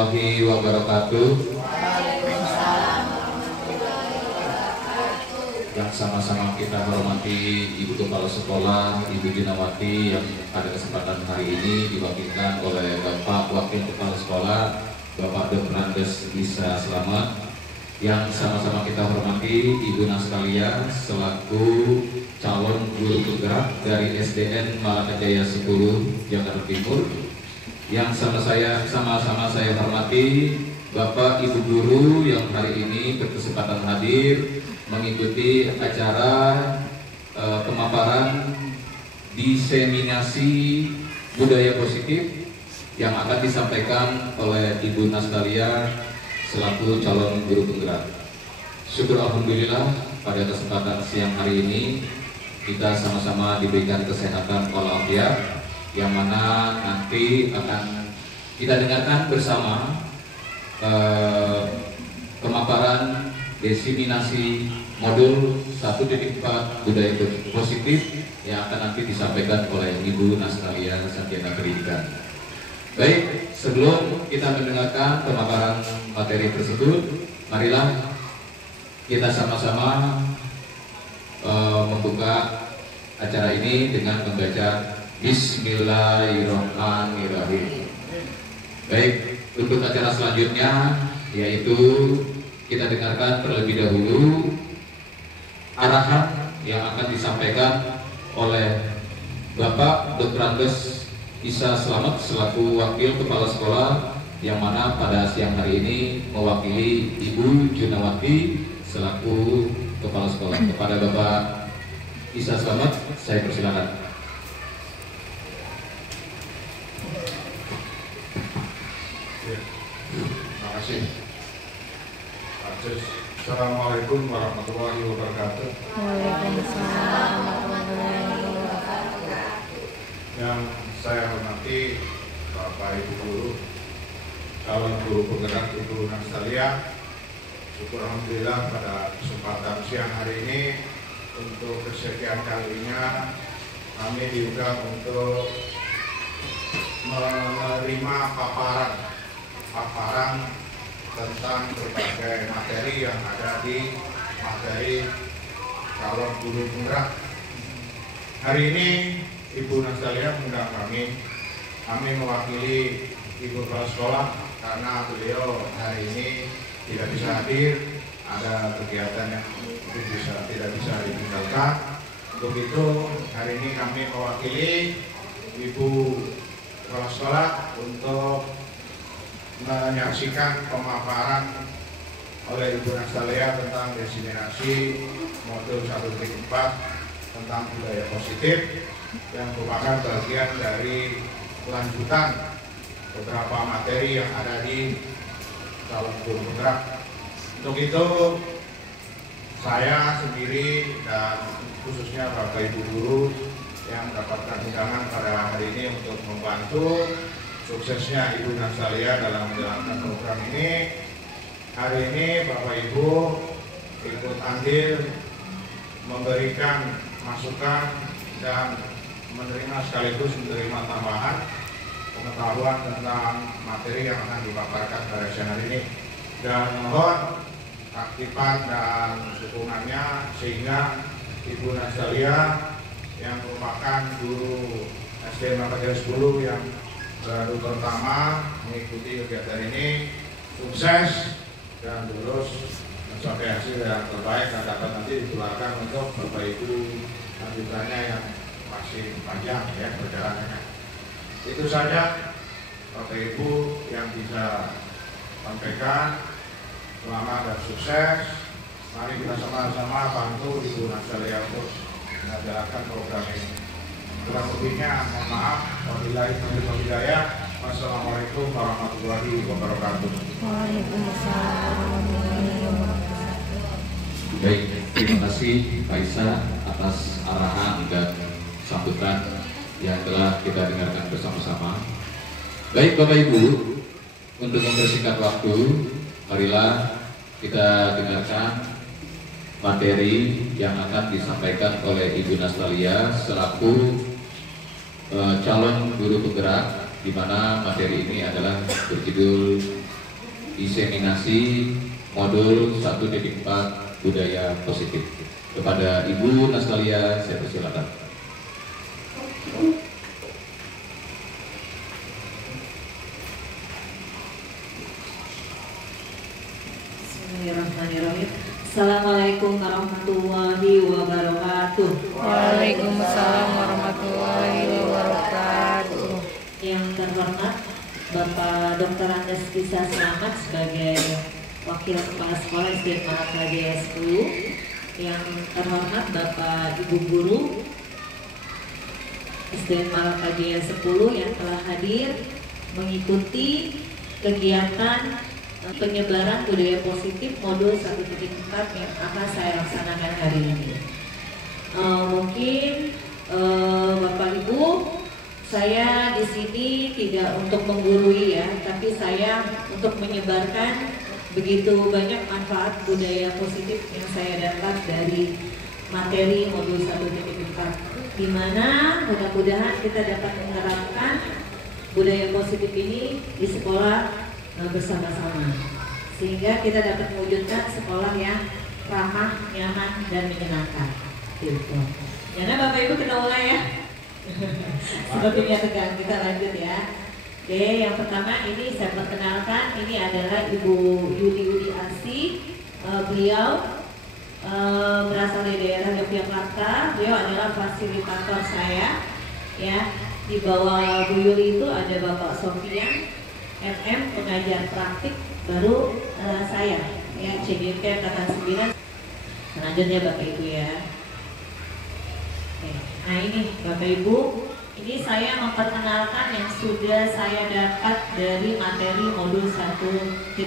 warahmatullahi wabarakatuh. Yang sama-sama kita hormati Ibu Kepala Sekolah, Ibu Dinawati, yang pada kesempatan hari ini diwakilkan oleh Bapak Wakil Kepala Sekolah, Bapak Dr. Andes Isa Slamet. Yang sama-sama kita hormati Ibu Nastalia selaku calon guru penggerak dari SDN Malaka Jaya 10 Jakarta Timur. Yang sama-sama saya hormati Bapak Ibu guru yang hari ini berkesempatan hadir mengikuti acara pemaparan diseminasi budaya positif yang akan disampaikan oleh Ibu Nastalia selaku calon guru penggerak. Syukur alhamdulillah pada kesempatan siang hari ini kita sama-sama diberikan kesehatan walafiat, yang mana nanti akan kita dengarkan bersama pemaparan diseminasi modul 1.4 budaya positif yang akan nanti disampaikan oleh Ibu Nastalia Sarjana Pendidikan. Baik, sebelum kita mendengarkan pemaparan materi tersebut, marilah kita sama-sama membuka acara ini dengan membaca Bismillahirrahmanirrahim. Baik, untuk acara selanjutnya yaitu kita dengarkan terlebih dahulu arahan yang akan disampaikan oleh Bapak Dr. Andes Isa Slamet selaku Wakil Kepala Sekolah, yang mana pada siang hari ini mewakili Ibu Junawati selaku Kepala Sekolah. Kepada Bapak Isa Slamet, saya persilakan. Terima kasih. Assalamualaikum warahmatullahi wabarakatuh. Waalaikumsalam warahmatullahi wabarakatuh. Yang saya hormati Bapak Ibu guru, calon guru penggerak Ibu Nastalia. Syukur alhamdulillah pada kesempatan siang hari ini untuk kesekian kalinya kami diundang untuk menerima paparan tentang berbagai materi yang ada di materi calon guru penggerak. Hari ini Ibu Nastalia mengundang kami mewakili Ibu Kepala Sekolah karena beliau hari ini tidak bisa hadir, ada kegiatan yang tidak bisa ditinggalkan. Untuk itu hari ini kami mewakili Ibu Kepala Sekolah untuk menyaksikan pemaparan oleh Ibu Nastalia tentang diseminasi modul 1.4 tentang budaya positif, yang merupakan bagian dari kelanjutan beberapa materi yang ada di calon guru penggerak. Untuk itu saya sendiri dan khususnya Bapak Ibu guru yang mendapatkan undangan pada hari ini untuk membantu suksesnya Ibu Nastalia dalam menjalankan program ini. Hari ini Bapak Ibu ikut andil memberikan masukan dan menerima sekaligus menerima tambahan pengetahuan tentang materi yang akan dipaparkan pada siang hari ini, dan mohon aktifan dan dukungannya sehingga Ibu Nastalia yang merupakan guru SDN Malaka Jaya 10 yang baru pertama mengikuti kegiatan ini sukses dan lulus mencapai hasil yang terbaik dan dapat nanti ditularkan untuk Bapak Ibu lanjutannya yang masih panjang ya perjalanannya. Itu saja Bapak Ibu yang bisa sampaikan. Selamat dan sukses. Mari kita sama-sama bantu Ibu Nastalia untuk menjalankan program ini. Kurang lebihnya mohon maaf. Wabillahi taufiq wal hidayah. Wassalamualaikum warahmatullahi wabarakatuh. Waalaikumsalam warahmatullahi wabarakatuh. Baik, terima kasih Pak Isa atas arahan dan sambutan yang telah kita dengarkan bersama-sama. Baik Bapak Ibu, untuk mempersingkat waktu, marilah kita dengarkan materi yang akan disampaikan oleh Ibu Nastalia selaku calon guru penggerak, di mana materi ini adalah berjudul diseminasi modul 1.4 budaya positif. Kepada Ibu Nastalia saya persilakan. Bismillahirrahmanirrahim. Assalamualaikum warahmatullahi wabarakatuh. Waalaikumsalam warahmatullahi wabarakatuh. Yang terhormat Bapak Dr. Andes Tisa Selamat sebagai Wakil Kepala Sekolah SD Malaka Jaya 10. Yang terhormat Bapak Ibu Guru SD Malaka Jaya 10 yang telah hadir mengikuti kegiatan penyebaran budaya positif modul 1.4 yang akan saya laksanakan hari ini. Mungkin Bapak Ibu, saya di sini tidak untuk menggurui ya, tapi saya untuk menyebarkan begitu banyak manfaat budaya positif yang saya dapat dari materi modul 1.4, di mana mudah-mudahan kita dapat menerapkan budaya positif ini di sekolah bersama-sama, sehingga kita dapat mewujudkan sekolah yang ramah, nyaman, dan menyenangkan. Gitu. Karena Bapak Ibu kena mulai ya. Sepertinya tegang, kita lanjut ya. Oke, yang pertama ini saya perkenalkan, ini adalah Ibu Yudi Asi. Beliau berasal dari daerah Yogyakarta. Beliau adalah fasilitator saya. Ya, di bawah Bu Yuli itu ada Bapak Sofian MM pengajar praktik, baru saya ya CGP angkatan 9. Selanjutnya Bapak Ibu ya. Oke. Nah ini Bapak Ibu, ini saya memperkenalkan yang sudah saya dapat dari materi modul 1.4.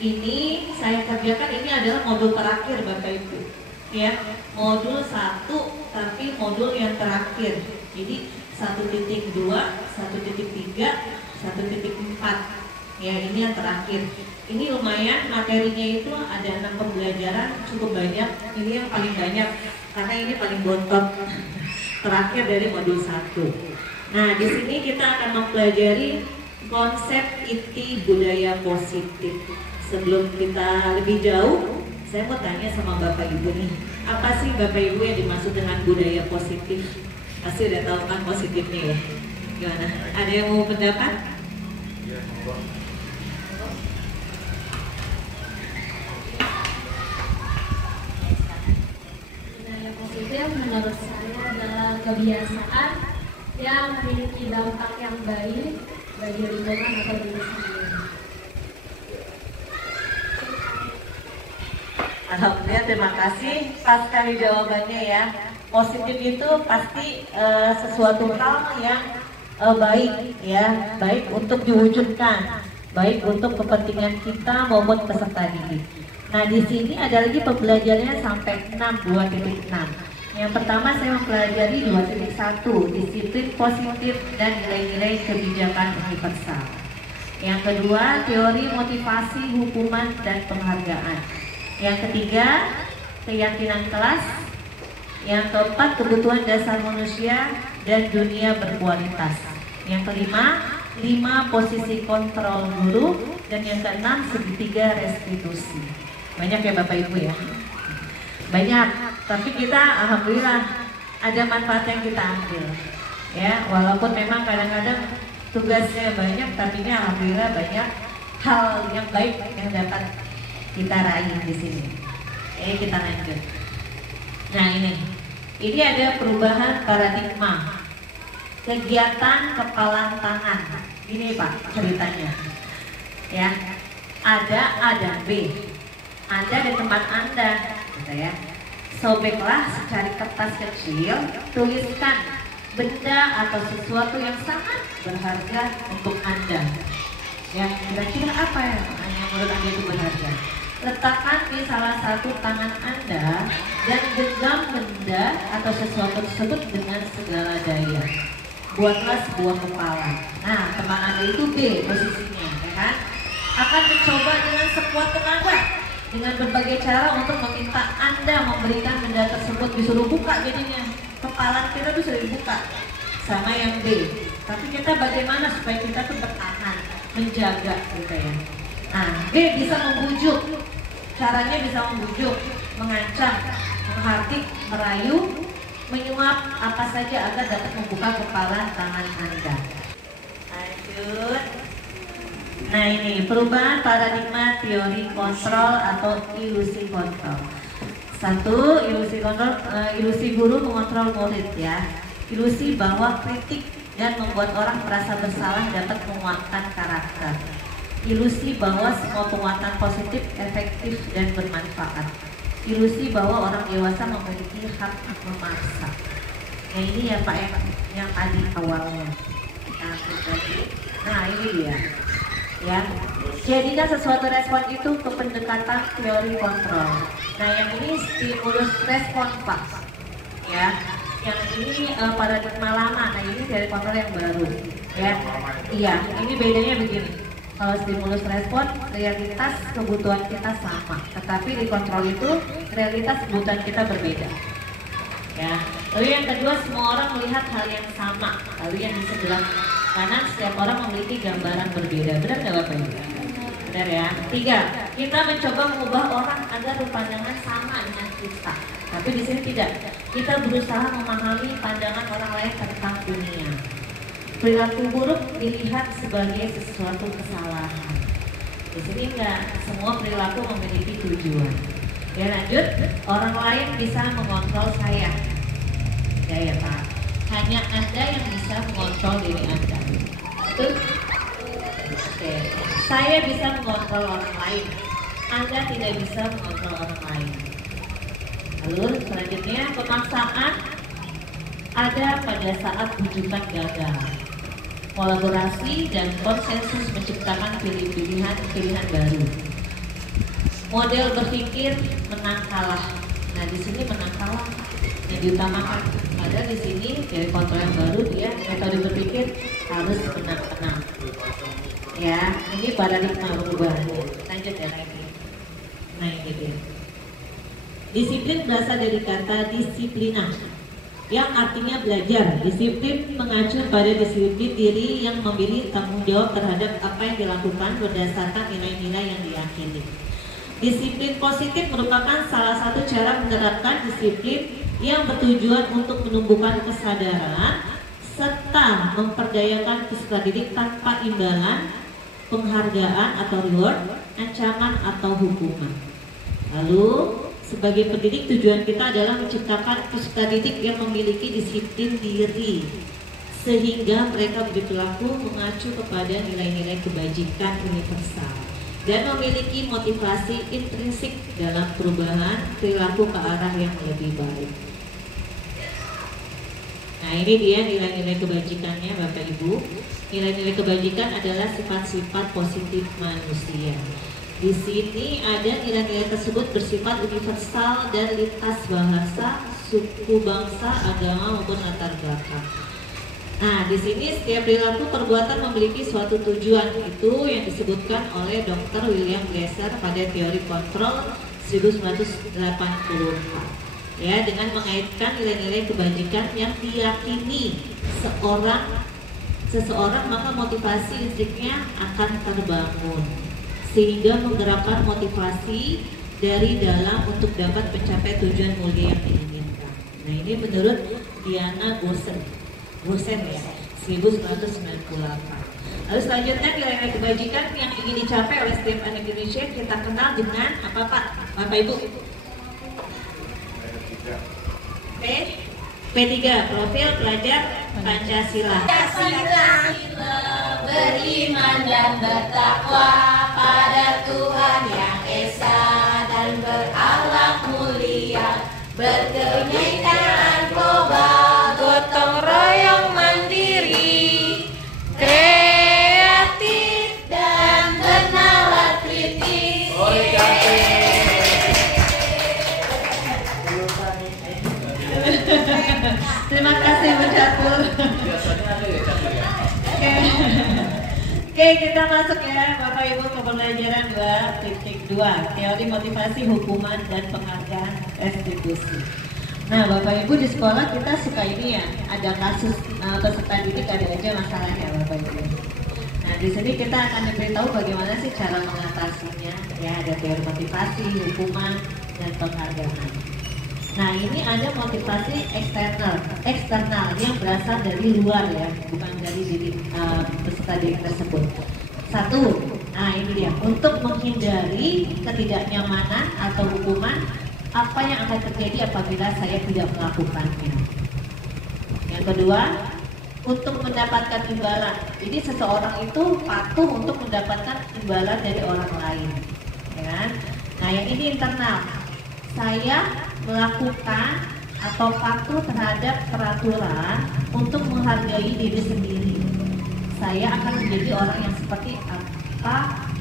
Ini saya kerjakan, ini adalah modul terakhir Bapak Ibu ya, modul 1 tapi modul yang terakhir. Jadi 1.2, 1.3, 1.4 ya, ini yang terakhir. Ini lumayan materinya itu ada 6 pembelajaran, cukup banyak. Ini yang paling banyak karena ini paling bontot terakhir dari modul 1. Nah, di sini kita akan mempelajari konsep inti budaya positif. Sebelum kita lebih jauh, saya mau tanya sama Bapak Ibu nih, apa sih Bapak Ibu yang dimaksud dengan budaya positif? Pasti udah tahu kan positifnya ya. Gimana? Ada yang mau pendapat? Budaya positif menurut saya adalah kebiasaan yang memiliki dampak yang baik bagi lingkungan atau diri sendiri. Alhamdulillah, terima kasih. Pas sekali jawabannya ya. Positif itu pasti sesuatu hal yang baik ya, baik untuk diwujudkan, baik untuk kepentingan kita maupun peserta didik. Nah, di sini ada lagi pembelajarannya sampai 2.6. Yang pertama saya mempelajari 2.1, disiplin positif dan nilai-nilai kebijakan universal. Yang kedua, teori motivasi, hukuman dan penghargaan. Yang ketiga, keyakinan kelas. Yang keempat, kebutuhan dasar manusia dan dunia berkualitas. Yang kelima, 5 posisi kontrol guru. Dan yang keenam, segitiga restitusi. Banyak ya Bapak Ibu ya? Banyak, tapi kita alhamdulillah ada manfaat yang kita ambil ya, walaupun memang kadang-kadang tugasnya banyak, tapi ini alhamdulillah banyak hal yang baik yang dapat kita raih di sini. Kita lanjut. Nah, ini ada perubahan paradigma kegiatan kepalan tangan. Ini Pak ceritanya ya, ada A dan B. Anda di tempat Anda gitu ya, sobeklah secari kertas kecil, tuliskan benda atau sesuatu yang sangat berharga untuk Anda ya, kira-kira apa yang menurut Anda itu berharga. Letakkan di salah satu tangan Anda dan genggam benda atau sesuatu tersebut dengan segala daya. Buatlah sebuah kepala. Nah, teman Anda itu B posisinya, ya kan? Akan mencoba dengan sekuat tenaga, dengan berbagai cara untuk meminta Anda memberikan benda tersebut. Disuruh buka jadinya. Kepala kita tuh sudah dibuka sama yang B. Tapi kita bagaimana supaya kita tuh bertahan, menjaga gitu ya. Nah, B bisa membujuk. Caranya bisa membujuk, mengancam, menghardik, merayu, menyuap apa saja agar dapat membuka kepala tangan Anda. Lanjut. Nah, ini perubahan paradigma teori kontrol atau ilusi kontrol. Satu, ilusi guru mengontrol murid ya. Ilusi bahwa kritik dan membuat orang merasa bersalah dapat menguatkan karakter. Ilusi bahwa semua penguatan positif efektif dan bermanfaat. Ilusi bahwa orang dewasa memiliki hak memaksa. Nah, ini ya Pak yang tadi awalnya. Nah, ini dia. Ya, jadikan sesuatu respon itu ke pendekatan teori kontrol. Nah, yang ini stimulus respon Pak. Ya, yang ini paradigma lama. Nah, ini teori kontrol yang baru. Ya, iya. Ini bedanya begini. Kalau stimulus respon, realitas kebutuhan kita sama, tetapi di kontrol itu realitas kebutuhan kita berbeda. Ya. Lalu yang kedua, semua orang melihat hal yang sama. Lalu yang di sebelah kanan, setiap orang memiliki gambaran berbeda. Benar nggak Bapak Ibu? Benar ya. Tiga, kita mencoba mengubah orang agar pandangan sama dengan kita. Tapi di sini tidak. Kita berusaha memahami pandangan orang lain tentang dunia. Perilaku buruk dilihat sebagai sesuatu kesalahan. Di sini enggak, semua perilaku memiliki tujuan. Ya, lanjut, orang lain bisa mengontrol saya. Ya Pak, hanya Anda yang bisa mengontrol diri Anda. Betul? Oke. Saya bisa mengontrol orang lain. Anda tidak bisa mengontrol orang lain. Lalu selanjutnya, pemaksaan ada pada saat bujukan gagal. Kolaborasi dan konsensus menciptakan pilihan baru. Model berpikir menang kalah. Nah, di sini menang kalah yang diutamakan. Ada di sini dari kontrol yang baru dia metode berpikir harus menang. Ya, ini paradigma berubah. Lanjut ya lagi. Nah, ini dia. Disiplin berasal dari kata disiplina, yang artinya belajar. Disiplin mengacu pada disiplin diri yang memiliki tanggung jawab terhadap apa yang dilakukan berdasarkan nilai-nilai yang diyakini. Disiplin positif merupakan salah satu cara menerapkan disiplin yang bertujuan untuk menumbuhkan kesadaran serta memperdayakan peserta didik tanpa imbalan, penghargaan atau reward, ancaman atau hukuman. Lalu sebagai pendidik, tujuan kita adalah menciptakan peserta didik yang memiliki disiplin diri sehingga mereka berperilaku mengacu kepada nilai-nilai kebajikan universal dan memiliki motivasi intrinsik dalam perubahan perilaku ke arah yang lebih baik. Nah, ini dia nilai-nilai kebajikannya Bapak Ibu. Nilai-nilai kebajikan adalah sifat-sifat positif manusia. Di sini ada nilai-nilai tersebut bersifat universal dan lintas bahasa, suku, bangsa, agama maupun latar belakang. Nah, di sini setiap perilaku perbuatan memiliki suatu tujuan. Itu yang disebutkan oleh Dr. William Glasser pada teori kontrol 1984. Ya, dengan mengaitkan nilai-nilai kebajikan yang diyakini seseorang, maka motivasi intrinsiknya akan terbangun, sehingga menggerakkan motivasi dari dalam untuk dapat mencapai tujuan mulia yang diinginkan. Nah, ini menurut Diana Gosen ya, 1998. Lalu selanjutnya nilai-nilai kebajikan yang ingin dicapai oleh setiap anak Indonesia kita kenal dengan apa Pak? Bapak Ibu? P3, profil pelajar Pancasila. Pancasila beriman dan bertakwa pada Tuhan yang Esa dan berakhlak mulia, berkenyaitan global, gotong royong mandiri, kreatif dan bernalar kritis. Terima kasih Bu Catur. Oke, kita masuk ya Bapak Ibu ke pembelajaran 2.2, teori motivasi, hukuman dan penghargaan restitusi. Nah Bapak Ibu, di sekolah kita suka ini ya, ada kasus peserta didik ada aja masalahnya Bapak Ibu. Nah, di sini kita akan diberitahu bagaimana sih cara mengatasinya. Ya, ada teori motivasi, hukuman, dan penghargaan. Nah, ini ada motivasi eksternal yang berasal dari luar ya, bukan dari diri peserta didik tersebut. Satu, nah ini dia, untuk menghindari ketidaknyamanan atau hukuman apa yang akan terjadi apabila saya tidak melakukannya. Yang kedua, untuk mendapatkan imbalan. Jadi seseorang itu patuh untuk mendapatkan imbalan dari orang lain, ya kan? Nah, yang ini internal. Saya melakukan atau patuh terhadap peraturan untuk menghargai diri sendiri. Saya akan menjadi orang yang seperti apa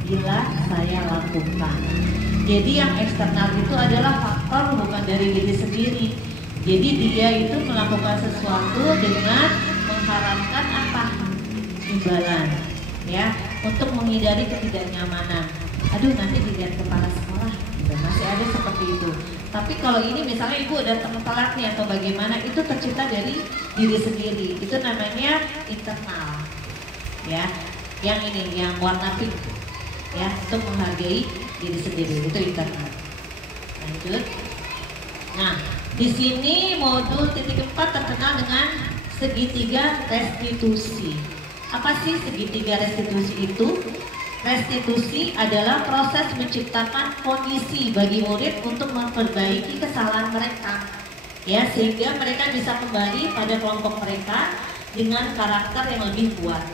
bila saya lakukan. Jadi yang eksternal itu adalah faktor bukan dari diri sendiri. Jadi dia itu melakukan sesuatu dengan mengharapkan apa? Imbalan, ya, untuk menghindari ketidaknyamanan. Aduh, nanti dilihat kepala sekolah, gitu. Masih ada seperti itu. Tapi kalau ini misalnya ibu udah telat nih atau bagaimana, itu tercipta dari diri sendiri. Itu namanya internal, ya. Yang ini, yang warna pink, ya, untuk menghargai diri sendiri, itu internal. Lanjut. Nah, di sini modul titik 4 terkenal dengan segitiga restitusi. Apa sih segitiga restitusi itu? Restitusi adalah proses menciptakan kondisi bagi murid untuk memperbaiki kesalahan mereka, ya, sehingga mereka bisa kembali pada kelompok mereka dengan karakter yang lebih kuat.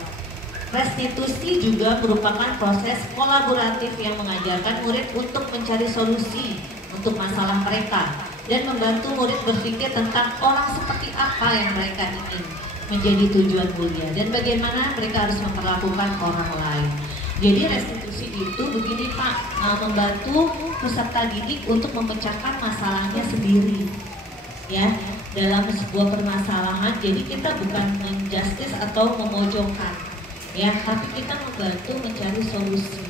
Restitusi juga merupakan proses kolaboratif yang mengajarkan murid untuk mencari solusi untuk masalah mereka dan membantu murid berpikir tentang orang seperti apa yang mereka ingin menjadi tujuan mulia dan bagaimana mereka harus memperlakukan orang lain. Jadi restitusi itu begini Pak, membantu peserta didik untuk memecahkan masalahnya sendiri, ya, dalam sebuah permasalahan. Jadi kita bukan menjustice atau memojokkan, ya, tapi kita membantu mencari solusi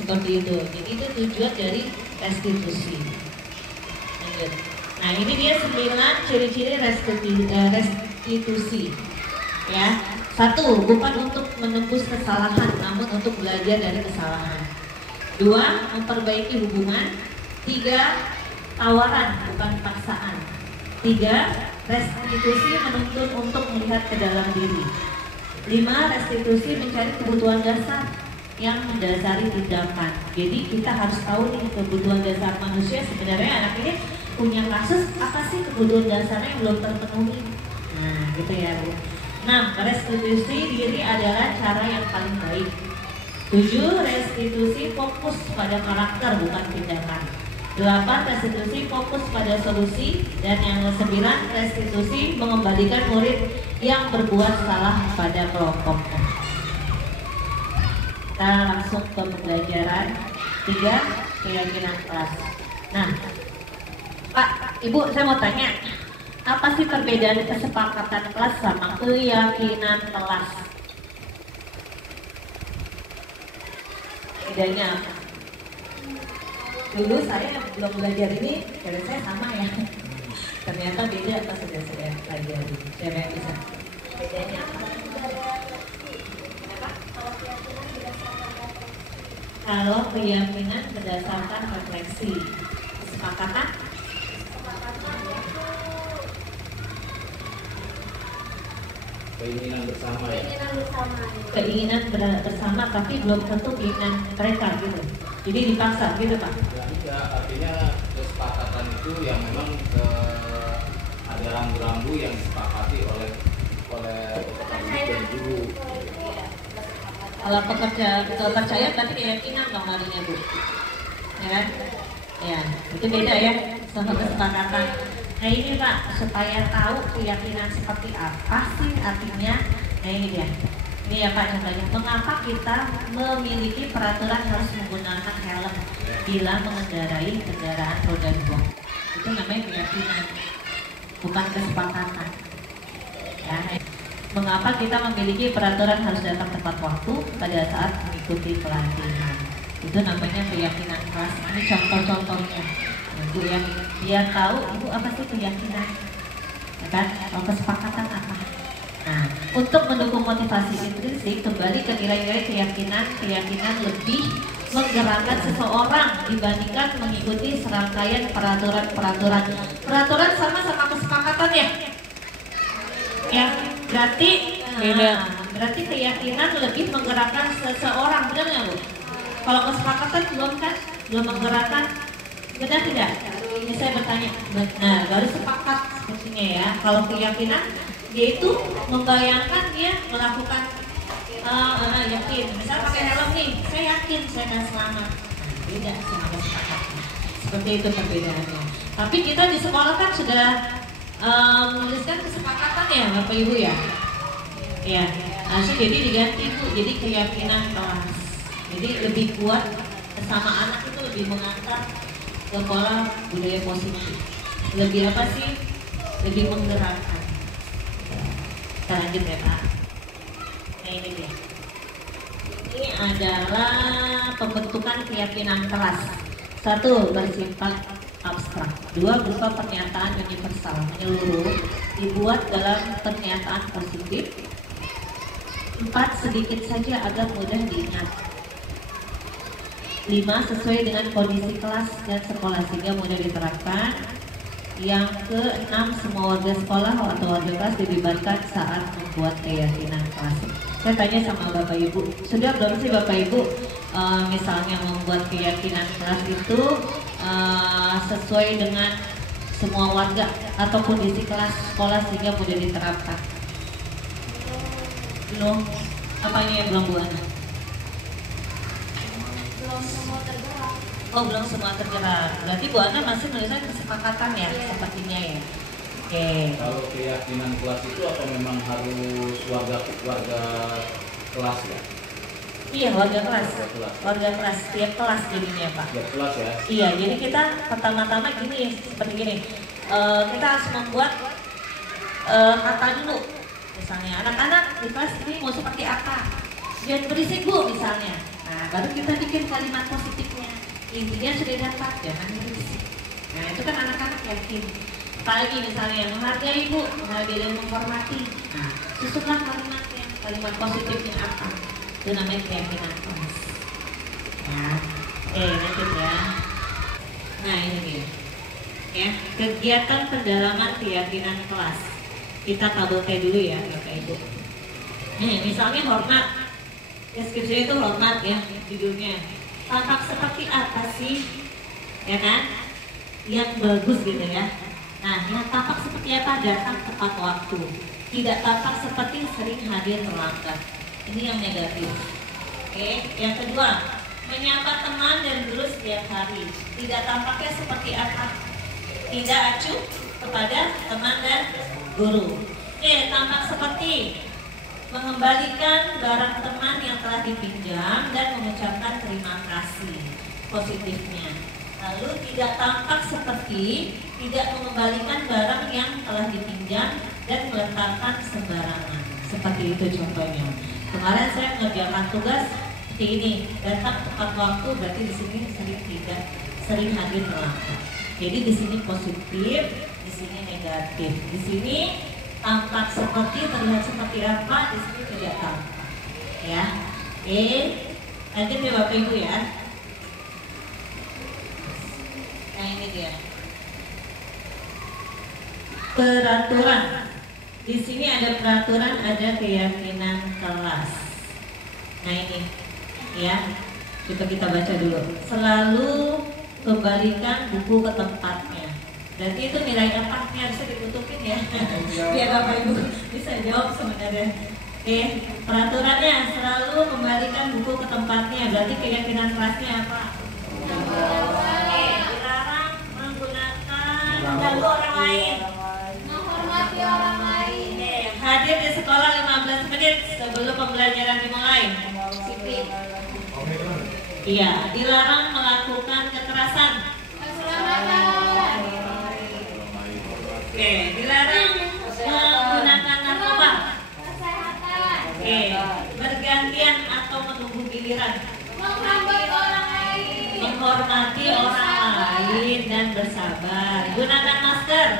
seperti itu. Jadi itu tujuan dari restitusi. Lanjut. Nah, ini dia 9 ciri-ciri restitusi, ya. 1, bukan untuk menembus kesalahan, namun untuk belajar dari kesalahan. 2, memperbaiki hubungan. 3, tawaran, bukan paksaan. 3, restitusi menuntut untuk melihat ke dalam diri. 5, restitusi mencari kebutuhan dasar yang mendasari tindakan. Jadi kita harus tahu nih kebutuhan dasar manusia. Sebenarnya anak ini punya kasus apa sih kebutuhan dasarnya yang belum terpenuhi. Nah, gitu ya Bu. 6, restitusi diri adalah cara yang paling baik. 7, restitusi fokus pada karakter bukan tindakan. 8, restitusi fokus pada solusi. Dan yang 9, restitusi mengembalikan murid yang berbuat salah pada kelompoknya. Kita langsung ke pembelajaran 3, keyakinan kelas. Nah, Pak, Ibu, saya mau tanya, apa sih perbedaan kesepakatan kelas sama keyakinan kelas? Bedanya apa? Dulu saya belum belajar ini, dari saya sama ya. Ternyata beda apa sudah saya pelajari. Siapa yang bisa? Bedanya apa? Kalau keyakinan berdasarkan refleksi, kesepakatan? Keinginan bersama ya. Keinginan bersama tapi belum tentu keinginan mereka gitu. Jadi dipaksa gitu Pak. Ya, tidak, artinya kesepakatan itu yang memang ada rambu-rambu yang disepakati oleh peserta didik dan guru. Kalau percaya berarti keyakinan dong marinya Bu. Ya kan? Ya, itu beda ya sama kesepakatan. Nah ini Pak, supaya tahu keyakinan seperti apa sih artinya. Nah ini dia. Ini ya Pak contohnya. Mengapa kita memiliki peraturan harus menggunakan helm bila mengendarai kendaraan roda 2? Itu namanya keyakinan, bukan kesepakatan. Ya. Mengapa kita memiliki peraturan harus datang tepat waktu pada saat mengikuti pelatihan? Itu namanya keyakinan kelas. Ini contoh-contohnya. Ibu ya, biar tahu Ibu apa sih keyakinan, ya kan? Kalau kesepakatan apa? Nah, untuk mendukung motivasi intrinsik, kembali ke nilai-nilai keyakinan lebih menggerakkan seseorang dibandingkan mengikuti serangkaian peraturan. Peraturan sama kesepakatan ya? Ya, berarti keyakinan lebih menggerakkan seseorang, benar nggak Bu? Kalau kesepakatan belum menggerakkan, benar tidak? Ini saya bertanya. Nah, baru sepakat sepertinya ya. Kalau keyakinan, dia itu membayangkan dia melakukan yakin. Misal pakai helm nih, saya yakin saya akan selamat. Nah, beda sama kesepakatan. Seperti itu perbedaannya. Tapi kita di sekolah kan sudah menuliskan kesepakatan ya Bapak Ibu ya. Ya, jadi diganti Bu, jadi keyakinan kelas. Jadi lebih kuat sama anak itu lebih mengantar ke pola budaya positif. Lebih apa sih? Lebih menggerakkan. Kita lanjut ya Pak. Nah ini dia. Ini adalah pembentukan keyakinan kelas. 1. Bersifat abstrak. 2. Berupa pernyataan universal menyeluruh, dibuat dalam pernyataan positif. 4. Sedikit saja agar mudah diingat. 5. Sesuai dengan kondisi kelas dan sekolah sehingga mudah diterapkan. Yang ke-6, semua warga sekolah atau warga kelas dilibatkan saat membuat keyakinan kelas. Saya tanya sama Bapak Ibu, sudah belum sih Bapak Ibu misalnya membuat keyakinan kelas itu sesuai dengan semua warga atau kondisi kelas sekolah sehingga mudah diterapkan? Belum? Apanya yang belum Bu Ana? Belum semua tergerak. Oh, belum semua tergerak. Berarti Bu Ana masih menuliskan kesepakatan ya, sepertinya ya. Oke. Kalau keyakinan kelas itu apa memang harus warga kelas ya? Iya, warga kelas. Warga kelas, tiap kelas jadinya Pak. Tiap kelas ya? Iya, jadi kita pertama-tama gini, seperti gini. Kita harus membuat kata dulu. Misalnya, anak-anak di kelas ini mau seperti apa? Jangan berisik Bu, misalnya. Nah, baru kita bikin kalimat positifnya. Intinya sudah dapat, jangan berisik. Nah, itu kan anak-anak yakin. Apalagi misalnya, menghargai Bu, menghargai dan menghormati. Nah, susunlah kalimatnya, kalimat positifnya apa? Itu namanya keyakinan kelas. Ya, lanjut ya. Nah, ini dia. Ya, kegiatan pendalaman keyakinan kelas. Kita tabel T dulu ya, Bapak Ibu. Nih, misalnya hormat. Deskripsi itu hormat ya, judulnya. Tampak seperti apa sih? Ya kan? Yang bagus gitu ya. Nah, yang tampak seperti apa? Datang tepat waktu. Tidak tampak seperti sering hadir terlambat. Ini yang negatif. Oke, yang kedua, menyapa teman dan guru setiap hari. Tidak tampaknya seperti apa? Tidak acuh kepada teman dan guru. Tampak seperti mengembalikan barang teman yang telah dipinjam dan mengucapkan terima kasih positifnya. Lalu tidak tampak seperti tidak mengembalikan barang yang telah dipinjam dan meletakkan sembarangan. Seperti itu contohnya. Kemarin saya mengerjakan tugas seperti ini, datang tepat waktu, berarti di sini sering hadir terlambat. Jadi di sini positif, di sini negatif. Di sini tampak seperti, terlihat seperti apa, di sini tidak tampak. Ya, lanjut ya Bapak Ibu ya. Nah ini dia. Peraturan. Di sini ada peraturan, ada keyakinan kelas. Nah ini, ya. Coba kita baca dulu. Selalu kembalikan buku ke tempatnya. Berarti itu nilai 4-nya harusnya ditutupin ya. Biar Bapak Ibu bisa jawab sebenarnya. Peraturannya selalu kembalikan buku ke tempatnya. Berarti keyakinan kelasnya apa? Dilarang menggunakan ganggu orang lain. Menghormati orang lain. Hadir di sekolah 15 menit sebelum pembelajaran dimulai. Sipil. Iya, dilarang melakukan kekerasan. Keselamatan. Dilarang menggunakan narkoba. Kesehatan. Bergantian atau menunggu giliran. Menghormati orang lain. Menghormati orang lain dan bersabar. Gunakan masker.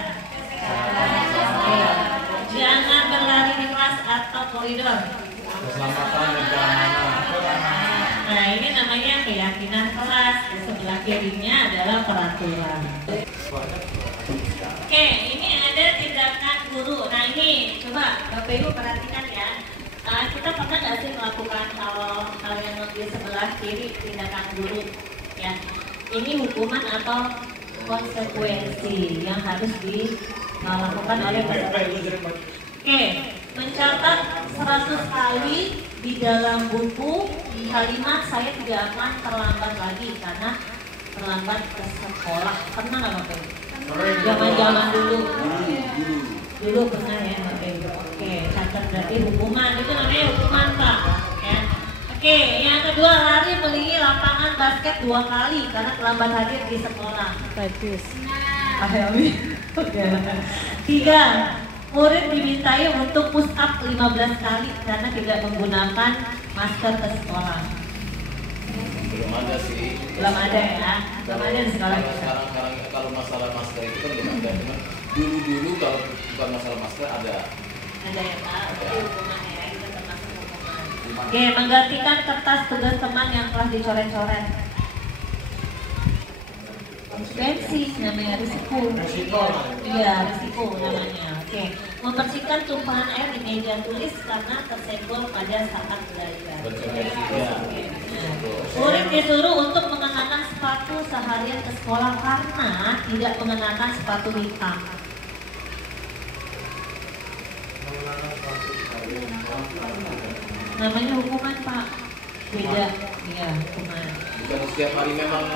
Jangan berlari di kelas koridor. Keselamatan dan keamanan. Nah, ini namanya keyakinan kelas. Di sebelah kirinya adalah peraturan. Oke, ini ada tindakan guru. Nah, ini coba Bapak Ibu perhatikan ya. Kita pernah nggak sih melakukan hal yang di sebelah kiri tindakan guru? Ya, ini hukuman atau konsekuensi yang harus dilakukan oleh peserta. Oke, mencatat 100 kali di dalam buku kalimat saya tidak akan terlambat lagi karena terlambat ke sekolah. Pernah nggak Bapak Ibu? Zaman-zaman dulu pernah ya Bapak Ibu. Oke, catat berarti hukuman, itu namanya hukuman Pak. Ya. Oke, yang kedua lari melilit lapangan basket 2 kali karena terlambat hadir di sekolah. Bagus. Oke. 3. Murid dimintai untuk push up 15 kali karena tidak menggunakan masker ke sekolah. Belum ada sih. Belum ada ya? Belum ada di sekolah kita. Sekarang kalau masalah masker itu kan belum ada. Cuman dulu kalau bukan masalah masker ada. Ada ya Pak? Itu hukuman ya, itu termasuk hukuman. Oke, menggantikan kertas tugas teman yang telah dicoret-coret. Konsekuensi namanya risiko. Iya, risiko namanya. Oke, membersihkan tumpahan air di meja tulis karena tersenggol pada saat belajar. Murid disuruh untuk mengenakan sepatu seharian ke sekolah karena tidak mengenakan sepatu hitam. Namanya hukuman Pak. Beda, ya hukuman. Bukan setiap hari memang.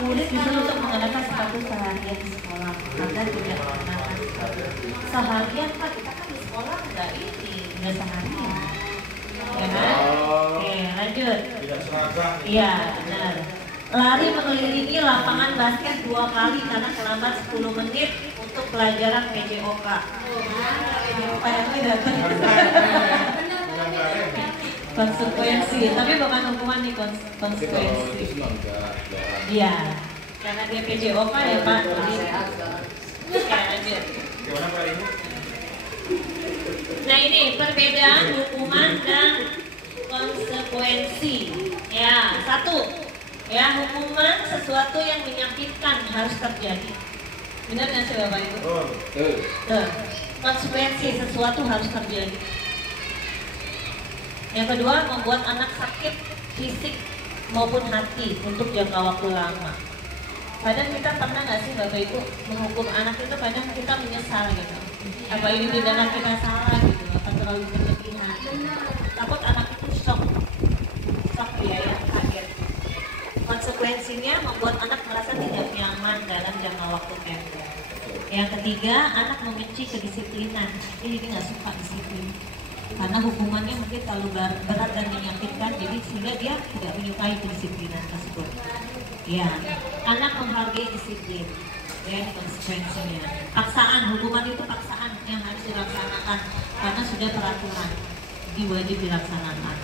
Murid disuruh untuk mengenakan sepatu seharian di sekolah karena tidak mengenakan sepatu seharian Pak. Kita kan di sekolah nggak seharian. Ya kan? Oke, lanjut. Tidak seragam. Iya, benar. Lari mengelilingi lapangan basket 2 kali karena terlambat 10 menit untuk pelajaran PJOK. PJOK yang datang. Konsekuensi, tapi bukan hukuman nih, konsekuensi. Iya, karena dia PJOK ya Pak. Oke, lanjut. Gimana Pak Ibu? Nah ini perbedaan hukuman dan konsekuensi. Ya, 1. Ya, hukuman sesuatu yang menyakitkan harus terjadi. Benar nggak sih Bapak Ibu? Tuh. Konsekuensi sesuatu harus terjadi. Yang kedua, membuat anak sakit fisik maupun hati untuk jangka waktu lama. Kadang kita pernah nggak sih Bapak Ibu menghukum anak itu, kadang kita menyesal gitu. Apa ini tindakan kita salah gitu, apa terlalu berlebihan. Takut anak itu shock dia ya, kaget. Konsekuensinya membuat anak merasa tidak nyaman dalam jangka waktu pendek. Yang ketiga, anak membenci kedisiplinan. Jadi dia nggak suka disiplin. Karena hukumannya mungkin terlalu berat dan menyakitkan, jadi sehingga dia tidak menyukai kedisiplinan tersebut. Ya, anak menghargai disiplin. Dan konsekuensinya. Paksaan, hukuman itu paksaan yang harus dilaksanakan karena sudah peraturan, diwajib dilaksanakan.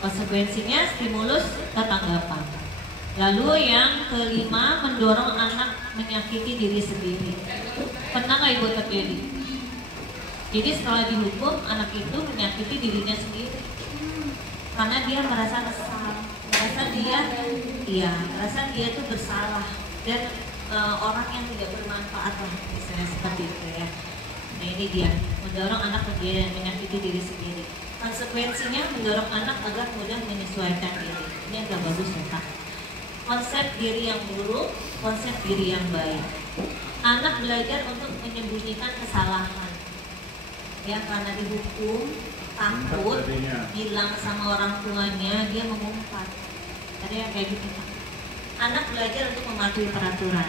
Konsekuensinya stimulus ketanggapan. Lalu yang kelima, mendorong anak menyakiti diri sendiri. Pernah nggak Ibu terjadi? Jadi setelah dihukum, anak itu menyakiti dirinya sendiri karena dia merasa kesal, merasa dia itu bersalah dan orang yang tidak bermanfaat lah, misalnya seperti itu ya. Nah ini dia, mendorong anak menyakiti diri sendiri. Konsekuensinya mendorong anak agar mudah menyesuaikan diri. Ini agak bagus ya Pak. Konsep diri yang buruk, konsep diri yang baik. Anak belajar untuk menyembunyikan kesalahan. Ya karena dihukum, takut, bilang sama orang tuanya, dia mengumpat. Ada yang kayak gitu Pak. Anak belajar untuk mematuhi peraturan.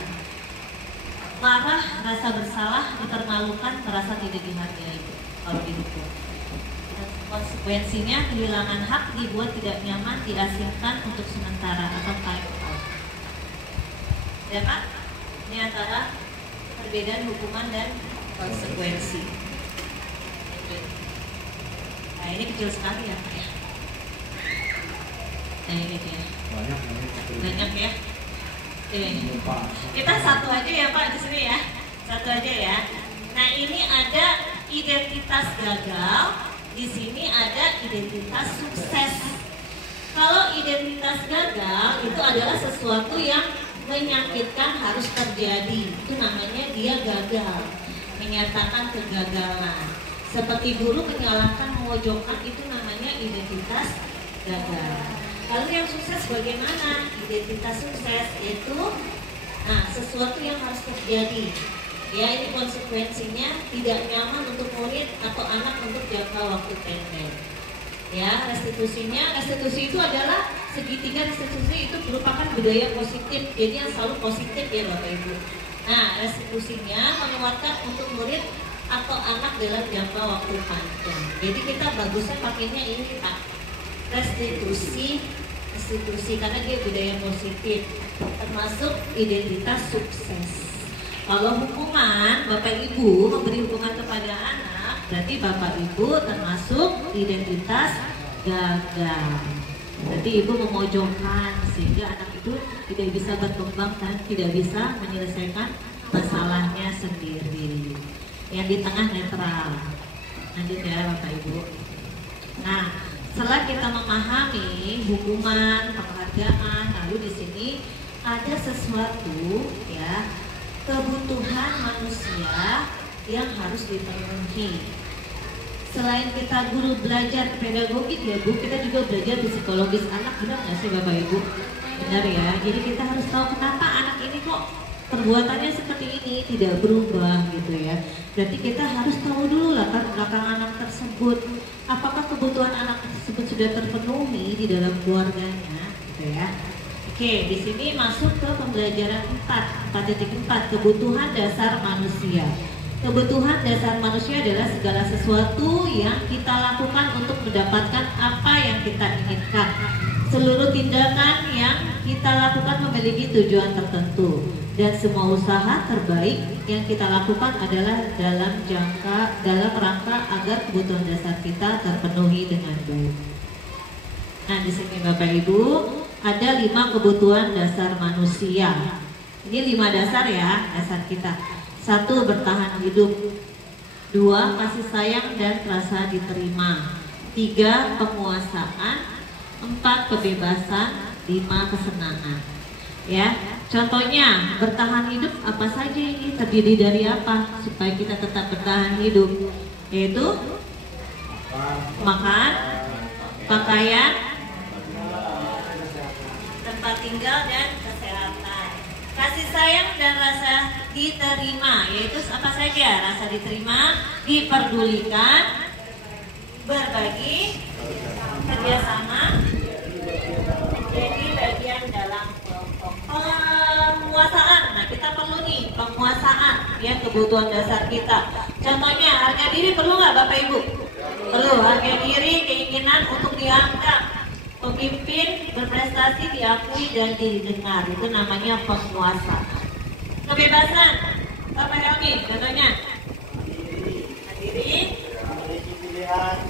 Marah, rasa bersalah, dipermalukan, merasa tidak dihargai kalau dihukum. Konsekuensinya kehilangan hak, dibuat tidak nyaman, diasingkan untuk sementara atau time out. Ya Pak, ini antara perbedaan hukuman dan konsekuensi. Nah ini kecil sekali ya Pak ya. Nah ini dia. Banyak ya. Kita satu aja ya Pak di sini ya. Satu aja ya. Nah ini ada identitas gagal, Di sini ada identitas sukses. Kalau identitas gagal itu adalah sesuatu yang menyakitkan harus terjadi. Itu namanya dia gagal, menyatakan kegagalan. Seperti guru menyalahkan, memojokkan, itu namanya identitas gagal. Lalu yang sukses bagaimana? Identitas sukses itu sesuatu yang harus terjadi. Ya, ini konsekuensinya tidak nyaman untuk murid atau anak untuk jangka waktu pendek. Ya, restitusi itu adalah segitiga. Restitusi itu merupakan budaya positif, jadi yang selalu positif ya Bapak Ibu. Nah, restitusinya menguatkan untuk murid atau anak dalam jangka waktu panjang. Jadi kita bagusnya pakainya ini Pak, restitusi karena dia budaya positif, termasuk identitas sukses. Kalau hukuman, Bapak Ibu memberi hukuman kepada anak, berarti Bapak Ibu termasuk identitas gagal. Berarti Ibu memojokkan sehingga anak itu tidak bisa berkembang dan tidak bisa menyelesaikan masalahnya sendiri. Yang di tengah netral. Lanjut ya Bapak Ibu. Nah, setelah kita memahami hukuman, penghargaan, lalu di sini ada sesuatu ya, kebutuhan manusia yang harus dipenuhi. Selain kita guru belajar pedagogik ya Bu, kita juga belajar psikologis anak, benar nggak sih Bapak Ibu? Benar ya. Jadi kita harus tahu kenapa anak ini kok perbuatannya seperti ini tidak berubah gitu ya. Berarti kita harus tahu dulu latar belakang anak tersebut. Apakah kebutuhan anak tersebut sudah terpenuhi di dalam keluarganya, gitu ya. Oke, di sini masuk ke pembelajaran 4.4, kebutuhan dasar manusia. Kebutuhan dasar manusia adalah segala sesuatu yang kita lakukan untuk mendapatkan apa yang kita inginkan. Seluruh tindakan yang kita lakukan memiliki tujuan tertentu, dan semua usaha terbaik yang kita lakukan adalah dalam rangka agar kebutuhan dasar kita terpenuhi dengan baik. Nah, di sini Bapak Ibu ada 5 kebutuhan dasar manusia. Ini 5 dasar ya, dasar kita. 1. Bertahan hidup. 2. Kasih sayang dan rasa diterima. 3. Penguasaan. 4. Kebebasan. 5. Kesenangan. Ya, contohnya bertahan hidup apa saja ini, terdiri dari apa supaya kita tetap bertahan hidup? Yaitu makan, pakaian, tempat tinggal, dan kesehatan. Kasih sayang dan rasa diterima, yaitu apa saja? Rasa diterima, diperdulikan, berbagi, kerjasama, jadi bagian dalam kelompok. Penguasaan, nah kita perlu nih penguasaan ya, kebutuhan dasar kita. Contohnya harga diri perlu nggak Bapak Ibu? Perlu. Harga diri, keinginan untuk dianggap pemimpin, berprestasi, diakui dan didengar, itu namanya penguasaan. Kebebasan, Bapak Helmi, contohnya diri,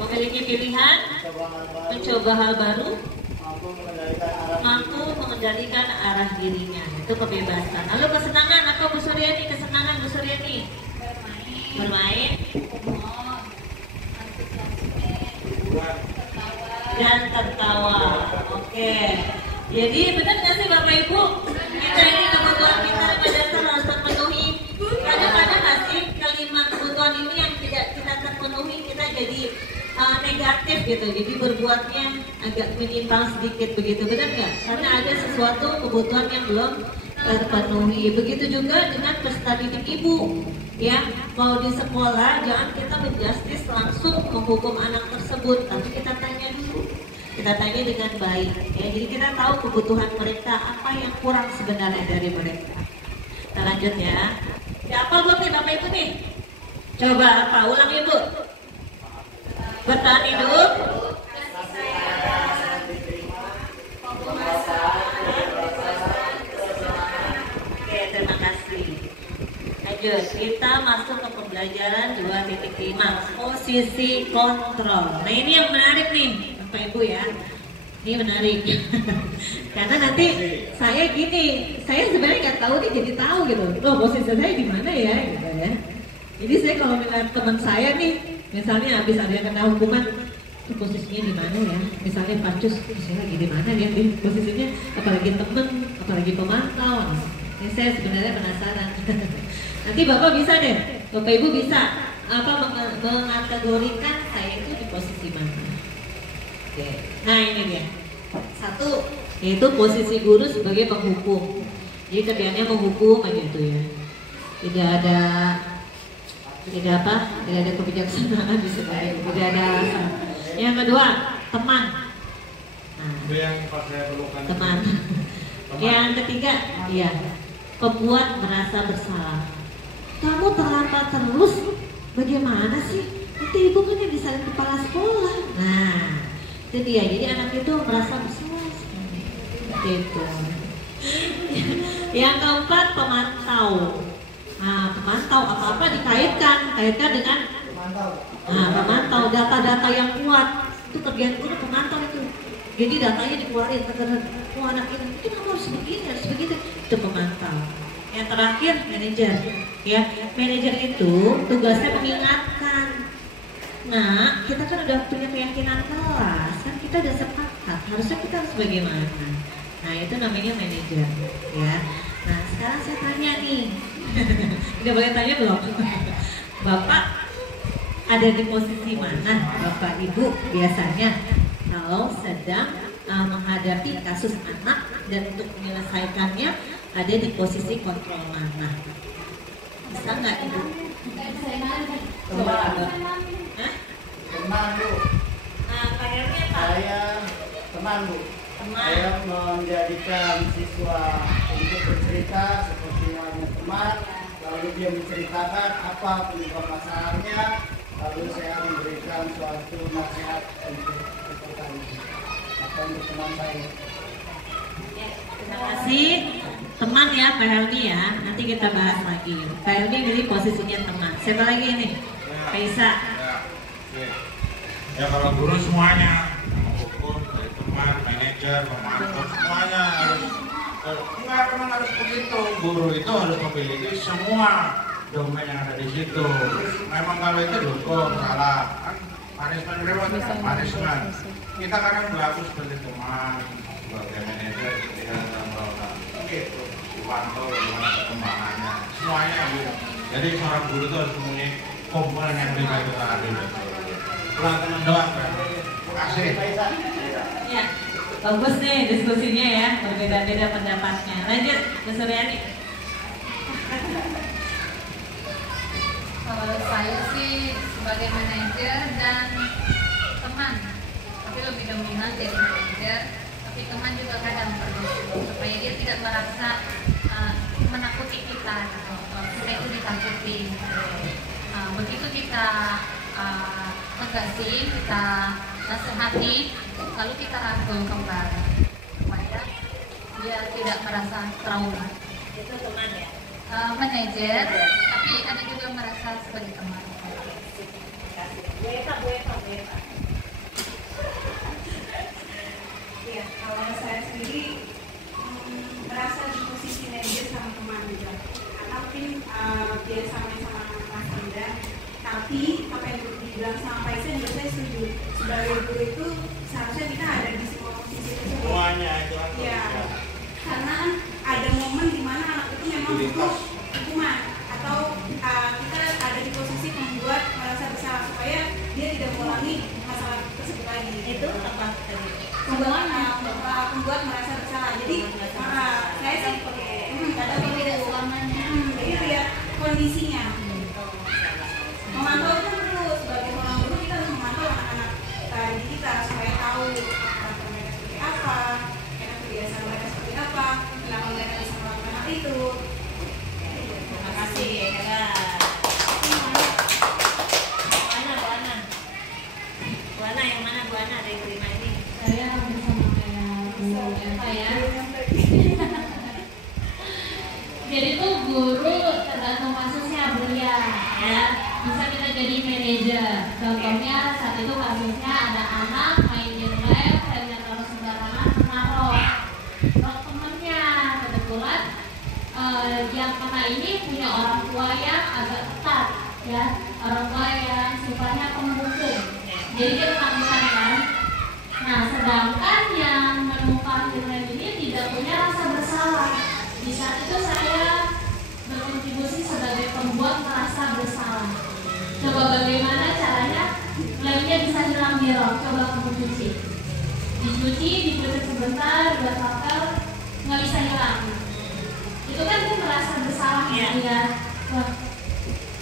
memiliki pilihan, mencoba hal baru, mampu mengendalikan arah dirinya, itu kebebasan. Lalu kesenangan, apa Bu Suryani? Kesenangan Bu Suryani? Bermain, dan tertawa. Oke. Jadi benar nggak sih Bapak Ibu? Kita ini kebutuhan kita dasar harus terpenuhi. Kadang-kadang nggak sih kelima kebutuhan ini yang tidak kita terpenuhi, kita jadi negatif gitu. Jadi berbuatnya agak menyimpang sedikit begitu, benar nggak? Karena ada sesuatu kebutuhan yang belum terpenuhi. Begitu juga dengan peserta didik Ibu. Ya, kalau di sekolah jangan kita menjustis langsung menghukum anak tersebut, tapi kita tanya dulu. Kita tanya dengan baik. Ya, jadi kita tahu kebutuhan mereka, apa yang kurang sebenarnya dari mereka. Kita lanjut ya. Ya, apa belum nih Bapak Ibu nih? Coba apa? Ulang Ibu. Bertahan hidup. Oke, terima kasih. Lanjut, kita masuk ke pembelajaran 2.5, posisi kontrol. Nah, ini yang menarik nih Bapak Ibu ya. Ini menarik. Karena nanti saya gini, saya sebenarnya nggak tahu nih, jadi tahu gitu. Loh, posisi saya di mana ya gitu ya. Jadi saya kalau melihat teman saya nih Misalnya habis ada yang kena hukuman, itu posisinya di mana ya? Misalnya Pancus, saya lagi di mana dia posisinya? Apalagi temen, apalagi pemantau. Ini saya sebenarnya penasaran. Nanti Bapak bisa deh, Bapak Ibu bisa mengategorikan saya itu di posisi mana. Oke. Nah ini dia. Satu, yaitu posisi guru sebagai penghukum. Jadi kerjanya menghukum aja itu ya. Tidak ada kebijaksanaan di sebelah, tidak ada alasan. Yang kedua, teman. Nah, teman. Yang ketiga, iya, pembuat merasa bersalah. Kamu terlambat terus, bagaimana sih? Nanti ibu kan yang disalahin kepala sekolah. Nah, itu dia. Jadi anak itu merasa bersalah. Gitu. Yang keempat, pemantau. Nah, pemantau apa-apa dikaitkan dengan pemantau data-data yang kuat. Itu kerjaan guru pemantau itu. Jadi datanya dikeluarin, anak ini kenapa harus begini, harus begitu. Itu pemantau. Yang terakhir, manajer. Ya, manajer itu tugasnya mengingatkan. Nah, kita kan udah punya keyakinan kelas, kan kita udah sepakat. Harusnya kita harus bagaimana? Nah, itu namanya manajer. Ya. Nah, sekarang saya tanya nih. Udah boleh tanya belum? Bapak ada di posisi mana, Bapak Ibu biasanya kalau sedang menghadapi kasus anak dan untuk menyelesaikannya ada di posisi kontrol mana? Bisa nggak Ibu? Teman. Hah? Teman Bu. Nah, kayaknya apa? Saya teman Bu. Teman. Saya menjadikan siswa untuk bercerita seperti halnya teman, lalu dia menceritakan apa penyebab masalahnya, lalu saya memberikan suatu nasihat untuk teman saya. Ya, terima kasih teman ya Pak Helmi ya. Nanti kita bahas lagi. Pak Helmi milih posisinya teman. Siapa lagi ini? Pak Isa. Ya kalau guru semuanya, hukum, dari teman, manajer, pemantau semuanya harus memang harus begitu. Guru itu harus memiliki semua domain yang ada di situ. Memang kalau itu hukum salah, kan punishment reward, punishment. Kita kadang bagus sebagai teman, sebagai manajer, ketika dalam program gitu, dipantau gimana perkembangannya, semuanya gitu. Jadi seorang guru itu harus mempunyai komponen yang lima itu tadi. Kurang teman doang kan? Terima kasih. Ya, bagus nih diskusinya ya, berbeda-beda pendapatnya. Lanjut, Bu Suryani. Kalau saya sih sebagai manajer dan teman, tapi lebih dominan jadi manajer, tapi teman juga kadang perlu supaya dia tidak merasa menakuti kita, gitu. Kita itu ditakuti. Begitu kita tegasin, kita nasihati, lalu kita rangkul kembali supaya dia tidak merasa trauma. Itu teman ya? Manajer, tapi ada juga merasa sebagai teman. Bu Eva. Ya, kalau saya sendiri merasa di posisi manajer sama teman juga. Karena mungkin dia sama-sama kelas rendah. Tapi apa yang dibilang sama Faisal juga saya setuju. Sebagai guru itu seharusnya kita ada di semua posisi tersebut. Semuanya itu Ya, karena ada momen di mana anak itu memang butuh hukuman atau kita ada di posisi membuat merasa bersalah supaya dia tidak mengulangi masalah tersebut lagi. Itu apa tadi? Membuat merasa bersalah. Jadi saya sih Tapi tidak selamanya. jadi lihat kondisinya. Memantau itu perlu, sebagai seorang guru kita harus memantau anak-anak didik kita supaya tahu karakter mereka seperti apa, kebiasaan mereka seperti apa, kenapa mereka bisa melakukan hal itu. Terima kasih ya Kak. Buana yang mana Buana dari kelima ini? Saya bersama kayak Bu Eva ya. Jadi tuh guru tergantung kasusnya belia ya. Bisa kita jadi manajer. Contohnya saat itu kasusnya ada anak main game lab, saya taruh sembarangan menaruh rok temennya. Kebetulan yang kena ini punya orang tua yang agak ketat. ya, orang tua yang sifatnya penghukum. Jadi dia melakukan kan. Nah, sedangkan yang menumpang nilai ini tidak punya rasa bersalah. Di saat itu saya berkontribusi sebagai pembuat merasa bersalah. Coba bagaimana caranya lemnya bisa hilang di rok? Coba kamu cuci. Dicuci sebentar, 2 satel, nggak bisa hilang. Itu kan dia merasa bersalah ya. Wah,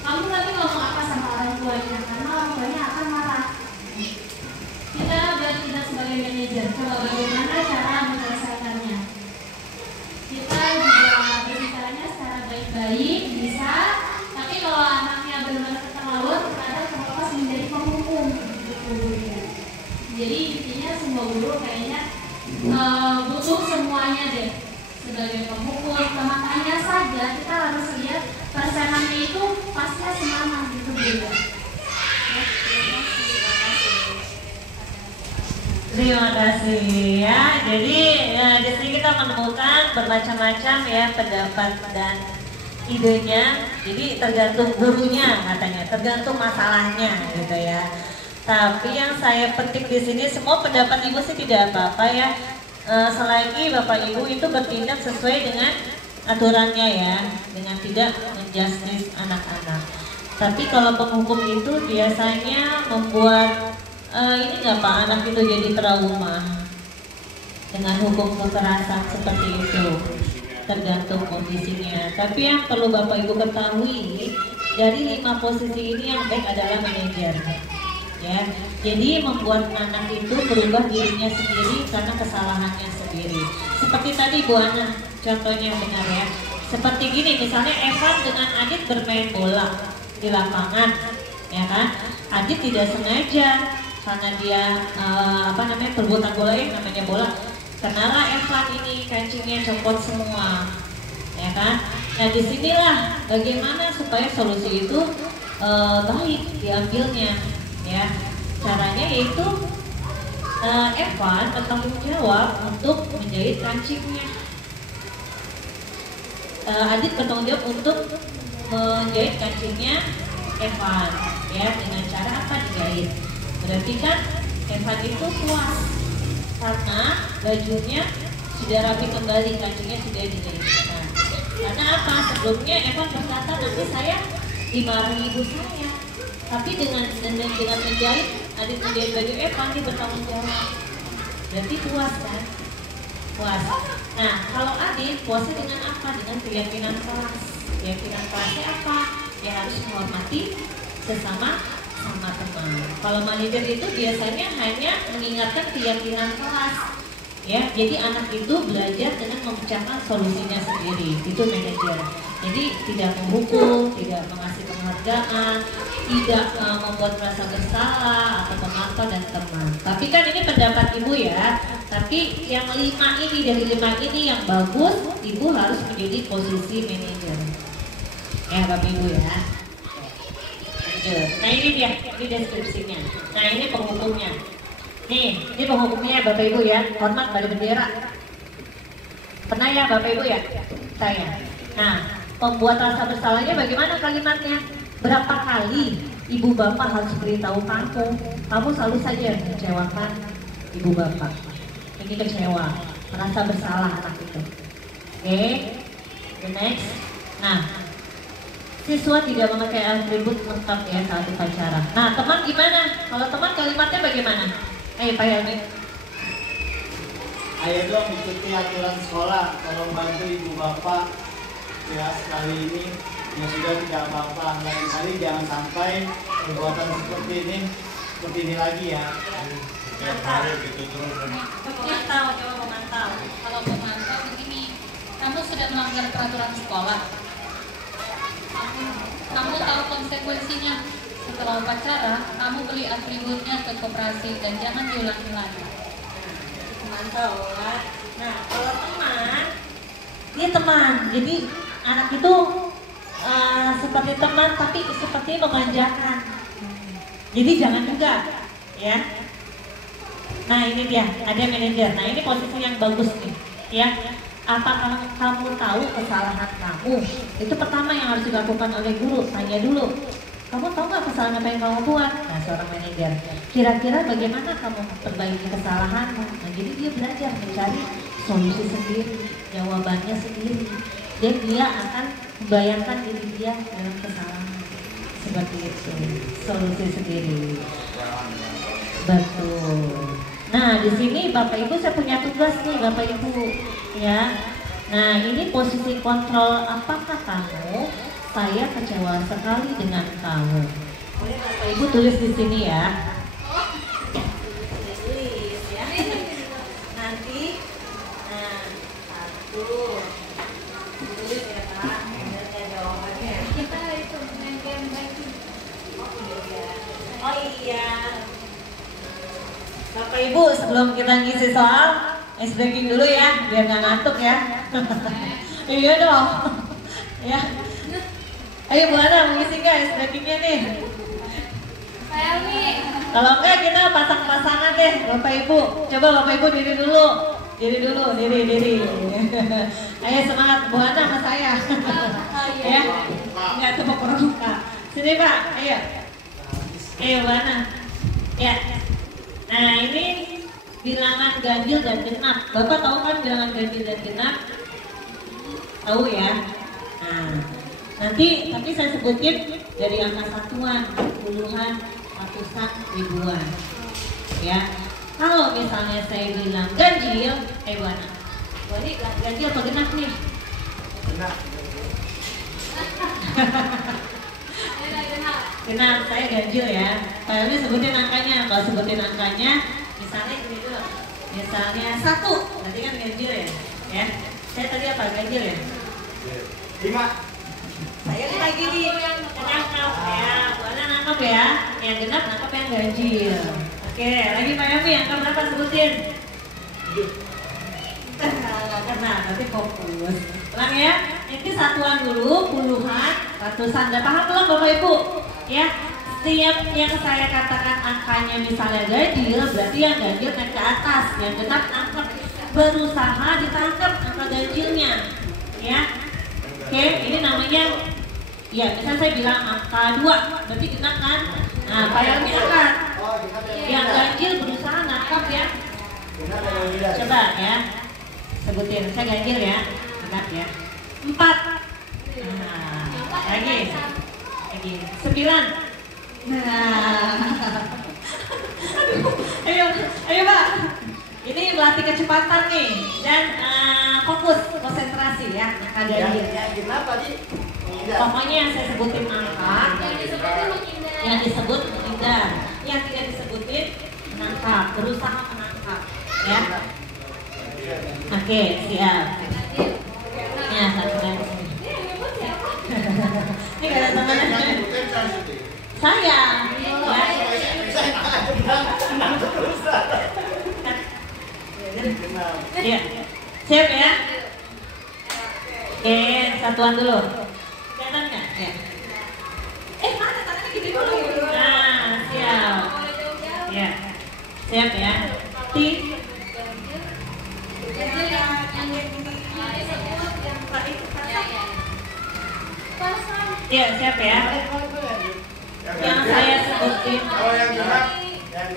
kamu nanti ngomong apa sama orang tuanya? Karena orang tuanya akan marah. Kita berarti kita sebagai manajer, coba bagaimana cara menyelesaikannya? Kita juga berbicaranya secara baik-baik, bisa. Tapi kalau anaknya benar-benar keterlaluan, terkadang terlepas menjadi penghukum gurunya. Jadi intinya semua guru kayaknya butuh semuanya deh. Sebagai pemukul, makanya saja kita harus lihat persenannya itu pasnya semana gitu juga. Terima kasih ya. Jadi di sini kita menemukan bermacam-macam ya pendapat dan idenya. Jadi tergantung gurunya katanya, tergantung masalahnya gitu ya. Tapi yang saya petik di sini semua pendapat ibu sih tidak apa-apa ya. Selagi bapak ibu itu bertindak sesuai dengan aturannya ya, dengan tidak menjustis anak-anak. Tapi kalau penghukum itu biasanya membuat ini nggak Pak, anak itu jadi trauma dengan hukum kekerasan seperti itu, tergantung kondisinya. Tapi yang perlu bapak ibu ketahui, dari 5 posisi ini yang baik adalah manajer. Ya, jadi membuat anak itu berubah dirinya sendiri karena kesalahannya sendiri. Seperti tadi Bu Ana, contohnya benar ya. Seperti gini, misalnya Evan dengan Adit bermain bola di lapangan, ya kan? Adit tidak sengaja karena dia perbuatan bola yang namanya bola. Kenalah Evan ini kancingnya copot semua, ya kan? Nah disinilah bagaimana supaya solusi itu baik diambilnya. Ya, caranya yaitu Evan bertanggung jawab untuk menjahit kancingnya. Adit bertanggung jawab untuk menjahit kancingnya Evan, ya dengan cara apa dijahit. Berarti kan Evan itu puas karena bajunya sudah rapi kembali, kancingnya sudah dijahitkan. Karena apa? Sebelumnya Evan berkata nanti saya dimarahi ibu saya. Tapi dengan menjahit, Adit menjahit baju Evan, dia bertanggung jawab. Berarti puas kan? Puas. Nah, kalau Adit puasnya dengan apa? Dengan keyakinan kelas. Keyakinan kelasnya apa? Ya harus menghormati sesama sama teman. Kalau manajer itu biasanya hanya mengingatkan keyakinan kelas. Ya, jadi anak itu belajar dengan memecahkan solusinya sendiri. Itu manajer. Jadi tidak menghukum, tidak mengasih penghargaan, tidak membuat merasa bersalah atau memantau dan teman. Tapi kan ini pendapat ibu ya. Tapi yang 5 ini dari 5 ini yang bagus, ibu harus menjadi posisi manajer. Ya bapak ibu ya. Nah ini dia, ini deskripsinya. Nah ini penghukumnya. Nih, ini penghukumnya bapak ibu ya. Hormat pada bendera. Pernah ya bapak ibu ya? Saya. Nah, pembuat rasa bersalahnya bagaimana kalimatnya? Berapa kali ibu bapak harus beritahu kamu selalu saja mengecewakan ibu bapak. Ini kecewa, merasa bersalah anak itu. Oke, the next. Nah, siswa tidak memakai atribut lengkap ya saat upacara. Nah, teman gimana? Kalau teman kalimatnya bagaimana? Ayo Pak Helmi. Ayo dong ikuti aturan sekolah. Kalau bantu ibu bapak ya sekali ini ya sudah tidak apa-apa. Lain kali jangan sampai perbuatan seperti ini lagi ya. Memantau, coba memantau. Kalau memantau begini, kamu sudah melanggar peraturan sekolah. Kamu tahu konsekuensinya. Setelah upacara, kamu beli atributnya ke koperasi dan jangan diulangi lagi. Memantau kan. Nah, kalau teman, dia teman. Jadi anak itu seperti teman tapi seperti memanjakan. Jadi jangan juga, ya. Nah ini dia, ada manajer. Nah ini posisi yang bagus nih, ya. Apakah kamu tahu kesalahan kamu? Itu pertama yang harus dilakukan oleh guru. Tanya dulu, kamu tahu nggak kesalahan apa yang kamu buat? Nah, seorang manajer, kira-kira bagaimana kamu memperbaiki kesalahanmu? Nah, jadi dia belajar mencari solusi sendiri, jawabannya sendiri, dan dia akan membayangkan diri dia dalam kesalahan. Seperti itu, solusi sendiri. Betul. Nah, di sini Bapak Ibu saya punya tugas nih Bapak Ibu, ya. Nah, ini posisi kontrol apakah kamu? Saya kecewa sekali dengan kamu. Boleh Bapak Ibu tulis di sini ya. Tulis ya. Nanti, nah, satu. Tulis ya Pak. Ada jawabannya. Kita itu main game baik. Oh iya. Bapak Ibu sebelum kita ngisi soal, ice breaking dulu ya, biar nggak ngantuk ya. Iya dong. Ya. Ayo Bu Ana, mau ngisi nggak ice breakingnya nih? Saya nih. Kalau enggak kita pasang-pasangan deh Bapak Ibu. Coba Bapak Ibu diri dulu. Diri. Ayo semangat Bu Ana sama saya. Ya. Enggak tepuk pramuka. Sini Pak, ayo. Ayo Bu Ana. Ya. Nah, ini bilangan ganjil dan genap. Bapak tahu kan bilangan ganjil dan genap? Tahu ya? Nah, nanti tapi saya sebutin dari angka satuan, puluhan, ratusan, ribuan. Ya. Kalau misalnya saya bilang ganjil, mana? Ini ganjil atau genap nih? Genap. Genap, saya ganjil ya. Kayaknya sebutin angkanya. Kalau sebutin angkanya, misalnya gini dulu. Misalnya 1, berarti kan ganjil ya. Ya. Saya tadi apa? Ganjil ya? 5. Saya kayak gini, nangkap ya. Buana nangkap ya. Yang genap nangkap yang ganjil. Oke, lagi Pak Yami, angka berapa sebutin? Nggak kena, tapi fokus. Ulang ya, ini satuan dulu, puluhan, ratusan. Udah paham belum Bapak Ibu? Ya, setiap yang saya katakan angkanya misalnya ganjil, berarti yang ganjil naik ke atas, yang genap nangkep, berusaha ditangkap angka ganjilnya. Ya, oke, ini namanya, ya misalnya saya bilang angka 2, berarti genap kan? Nah, Pak Yami angkat. Yang ganjil berusaha nangkap ya. Coba ya, sebutin, saya ganjil ya, angkat ya. 4. Nah, lagi. 9. Nah. Ayo Pak. Ini melatih kecepatan nih dan fokus, konsentrasi ya. Angka ganjil. Kenapa sih? Pokoknya yang saya sebutin angka, yang disebut menghindar, yang tidak disebutin menangkap, berusaha menangkap, ya. Oke, siap. Ya, satu lagi. Ini gak ada temannya. Saya. Ya. Siap ya? Oke, satuan dulu. Kelihatan nggak? Ya. Mana tangannya gede dulu? Nah, siap. Ya. Siap ya. Ya, siap ya. Yang saya sebutin. Kalau yang genap,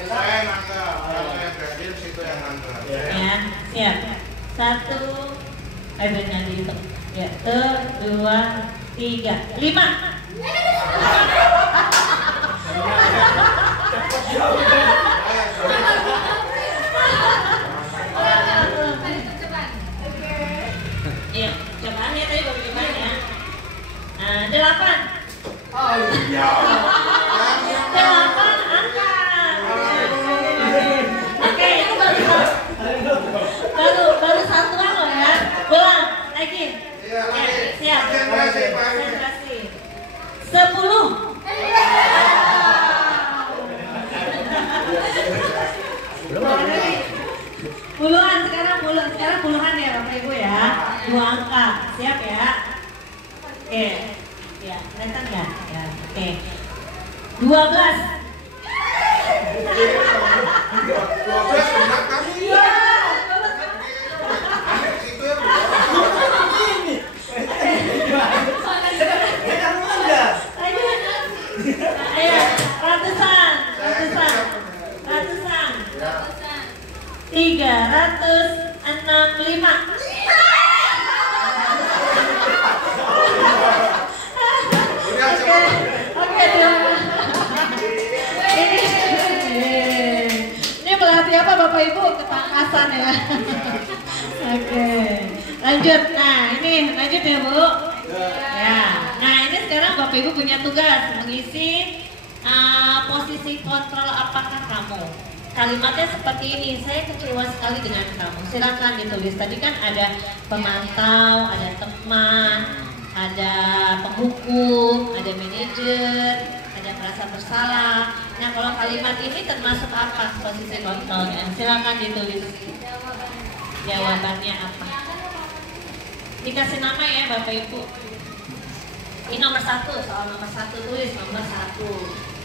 saya nangkap. Kalau yang ganjil, situ yang nangkap. Ya, siap. 1, jangan dihitung. Ya, 2, 3, 5. Iya, cobaan ya tadi bagaimana ya? 8. Oh iya. 8 angkat. Oke, itu baru satuan loh ya. Ulang lagi. Siap. Konsentrasi. 10. Puluhan sekarang puluhan ya Bapak Ibu ya. 2 angka. Siap ya. Oke. Ya, kelihatan nggak? Ya, oke. 12. 12 genap kan? Iya. Bapak Ibu punya tugas mengisi posisi kontrol apakah kamu. Kalimatnya seperti ini, saya kecewa sekali dengan kamu. Silakan ditulis. Tadi kan ada pemantau, ada teman, ada penghukum, ada manajer, ada merasa bersalah. Nah, kalau kalimat ini termasuk apa posisi kontrolnya? Silakan ditulis. Jawabannya apa? Dikasih nama ya Bapak Ibu. Ini nomor 1, soal nomor 1, tulis nomor 1.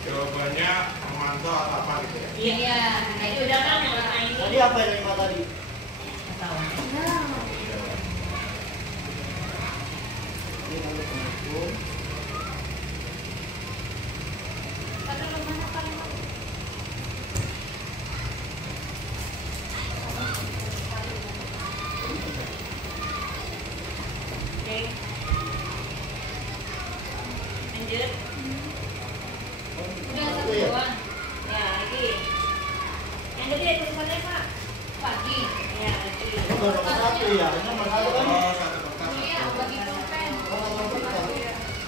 Jawabannya memantau atau apa gitu ya? Iya, ini udah kan yang warna ini. Tadi apa yang 5 tadi? Tahu. Ini lalu penghukum. Oke. Lanjut. Udah satuan. Ya, lagi. Yang gede tulisannya Pak. Pagi. Ya, lagi. Nomor 1 ya, ini nomor 1 kan? Oh, satu kertas. Iya, bagi pulpen. Oh, nomor kertas.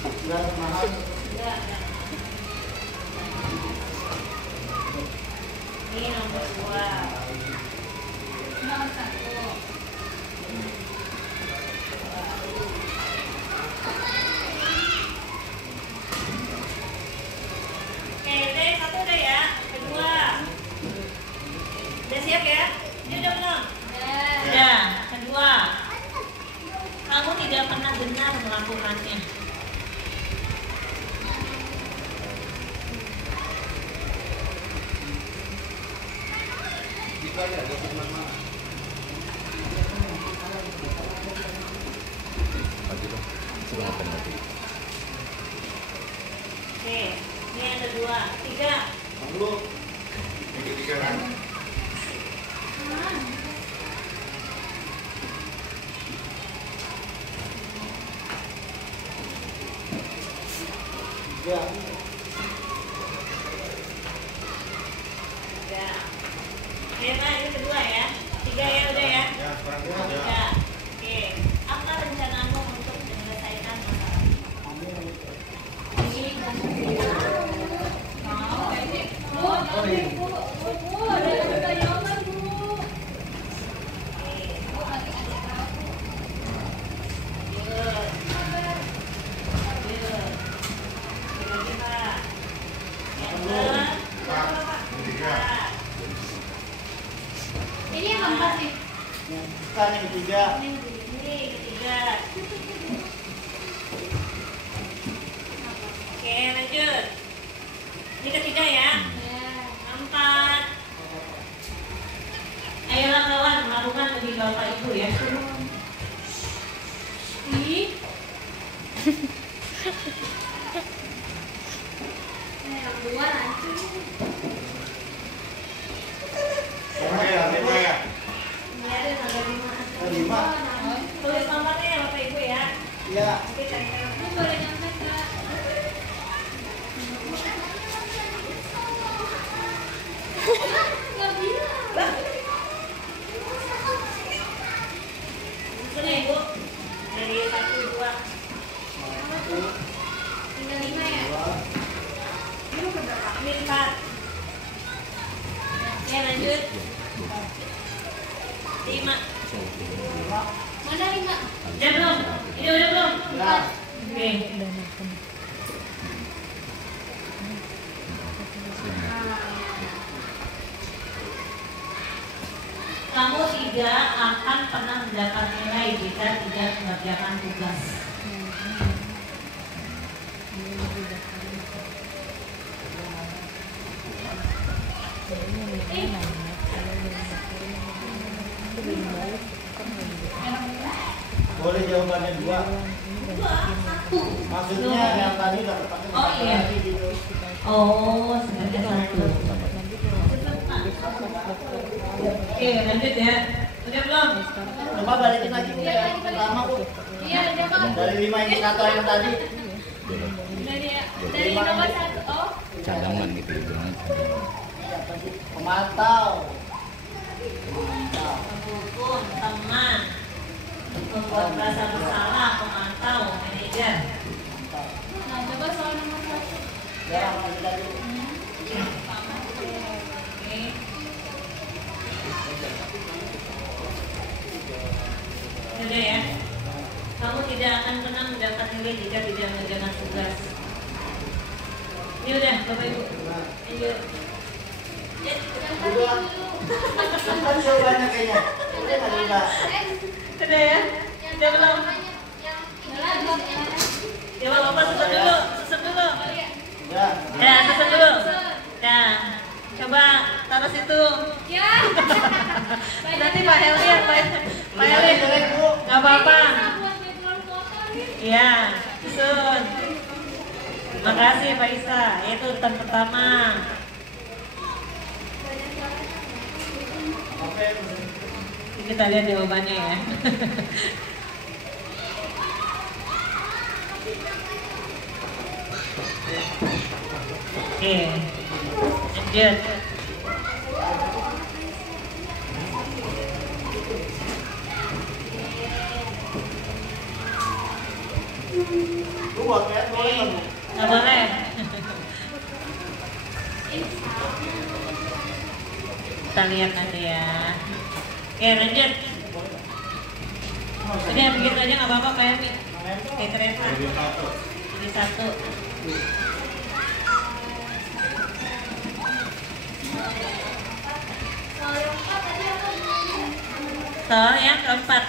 Enggak mahal. Ya. Ini nomor 2. Nomor 1. Oke, udah yang 1 udah ya. Kedua. Udah siap ya? Ini udah belum? Udah. Kedua. Kamu tidak pernah benar melakukannya. Oke, ini yang kedua. 3. Lalu Yang ketiga kan? ya. 3. Oke, Pak, ini kedua ya. 3 ya, udah ya. Ya, sekarang Ya. ketiga. Ya. Oke, apa rencanamu untuk menyelesaikan masalah ini? Oh, iya. Ini yang keempat sih. Kan yang ketiga. Ini ketiga. Oke, lanjut. Ini ketiga ya. 4. Ayolah kawan, melakukan bagi Bapak Ibu ya. Ih. Yang 2 lanjut. Ya, 5 ya. Ini ada tanggal 5. Yang 5. Tulis nomornya ya Bapak Ibu ya. Ya. Oke, cari. Lu boleh nyontek nggak? Nggak bilang. Sini Ibu. Dari 1, 2. Tinggal 5 ya? Ini 4. Oke, lanjut. 5. Mana 5? Udah belum? Ini udah belum? Ya. Oke. Kamu tidak akan pernah mendapat nilai jika tidak mengerjakan tugas. Boleh jawabannya 2. 2, 1. Maksudnya yang tadi udah terpakai. Oh, iya. Gitu. Oh, sebenarnya 1. Oke, lanjut ya. Udah belum? Coba balikin lagi Bu, ya. Pertama Bu. Iya, udah Pak. Dari 5 indikator yang tadi. Dari nomor 1. Oh. Cadangan gitu ya, bilangnya cadangan. Apa sih? Pemantau. Hukum, teman, membuat merasa bersalah, pemantau, manajer. Nah, coba mengerjakan tugas. Ini udah Bapak Ibu. Lanjut. Kan jawabannya kayaknya. Udah nggak juga. Udah ya? Udah belum? Ya Bapak susun dulu. Udah. Ya susun dulu. Nah, coba taruh situ. Ya. Nanti Pak Helmi ya, Pak Helmi. Gak apa-apa. Iya, susun. Makasih Pak Isa. Itu urutan pertama. Ini kita lihat jawabannya ya. Oke, lanjut. Buat ya, boleh. Nggak boleh. Kita lihat nanti ya. Oke, lanjut. Udah begitu aja nggak apa-apa Pak Helmi. Oke, Teresa. Jadi satu. Soal yang keempat.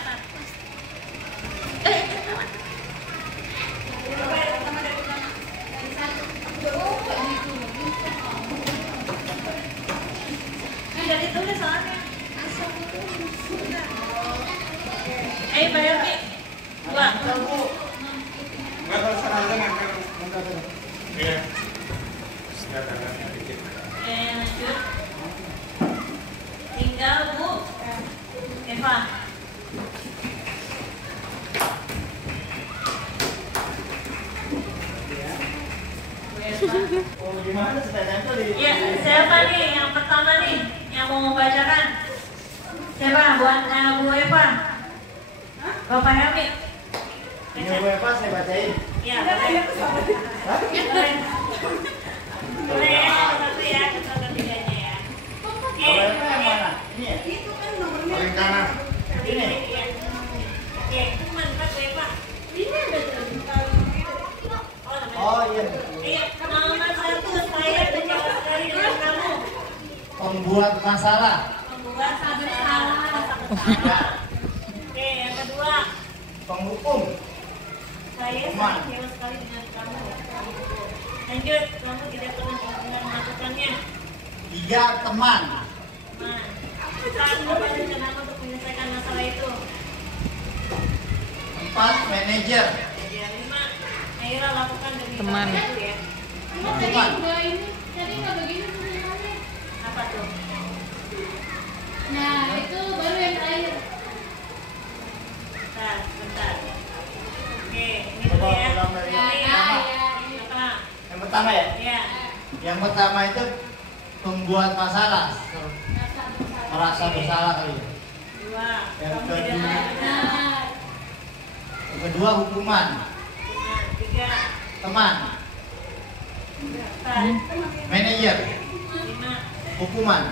Sudah ditulis soalnya. Ayo Pak Helmi. Dua. Nggak tahu sengaja nempel. Iya. Nggak tandanya dikit. Oke, lanjut. Tinggal Bu Eva. Oh, gimana sudah nempel di? Ya, siapa nih yang pertama nih yang mau membacakan? Siapa? Bu Eva. Bapak Helmi. Ini gue pas saya bacain. Ya, boleh. Hah? Boleh ya, satu ya, satu tiganya ya. Oke. Kalau itu yang mana? Ini ya? Paling kanan. Ini. Oke, mantap Bu Eva. Ini ada Oh iya. Iya, nomor satu saya kecewa sekali dengan kamu. Pembuat masalah. Membuat salah. Oke, yang kedua. Penghukum. Saya sangat kecewa sekali dengan kamu. Lanjut, kamu tidak pernah melakukannya. 3 teman. Nah, saat apa rencanamu untuk menyelesaikan masalah itu? 4 manajer. Yang 5, ayolah lakukan demi Teman. itu ya. Emang tadi dua ini tadi nggak begini tulisannya. Apa tuh? Nah itu baru yang terakhir. Bentar. Oke, ini Coba dulu ya. ulang dari Ya, yang ya, pertama. ya. Apa? Yang pertama ya? Iya. Yang pertama itu pembuat masalah. Merasa bersalah kali ya. 2, Yang kamu tidak kedua. benar. Yang kedua hukuman. 3, Teman. 4, Manajer. 5. Hukuman.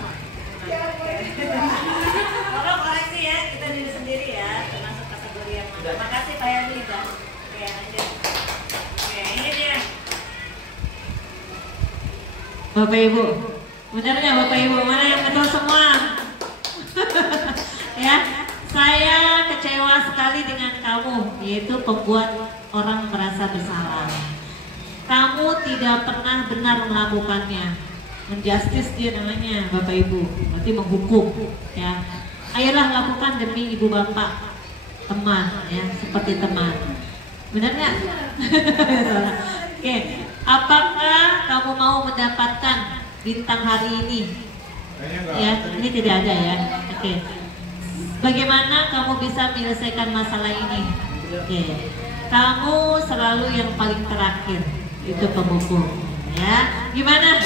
Tolong koreksi ya, kita diri sendiri ya, termasuk kategori yang mana. Terima kasih Pak Yadi. Oke, lanjut. Oke, ini dia. Bapak Ibu, benarnya Bapak Ibu, mana yang betul semua? Ya, saya kecewa sekali dengan kamu, yaitu pembuat orang merasa bersalah. Kamu tidak pernah benar melakukannya. Menjustice dia namanya, Bapak Ibu, berarti menghukum. Ya, ayolah lakukan demi ibu bapak, teman, ya, seperti teman. Benar nggak? Oke, apakah kamu mau mendapatkan bintang hari ini? Ya, ini tidak ada ya. Oke. Bagaimana kamu bisa menyelesaikan masalah ini? Oke. Kamu selalu yang paling terakhir, itu pemukul. Ya, gimana?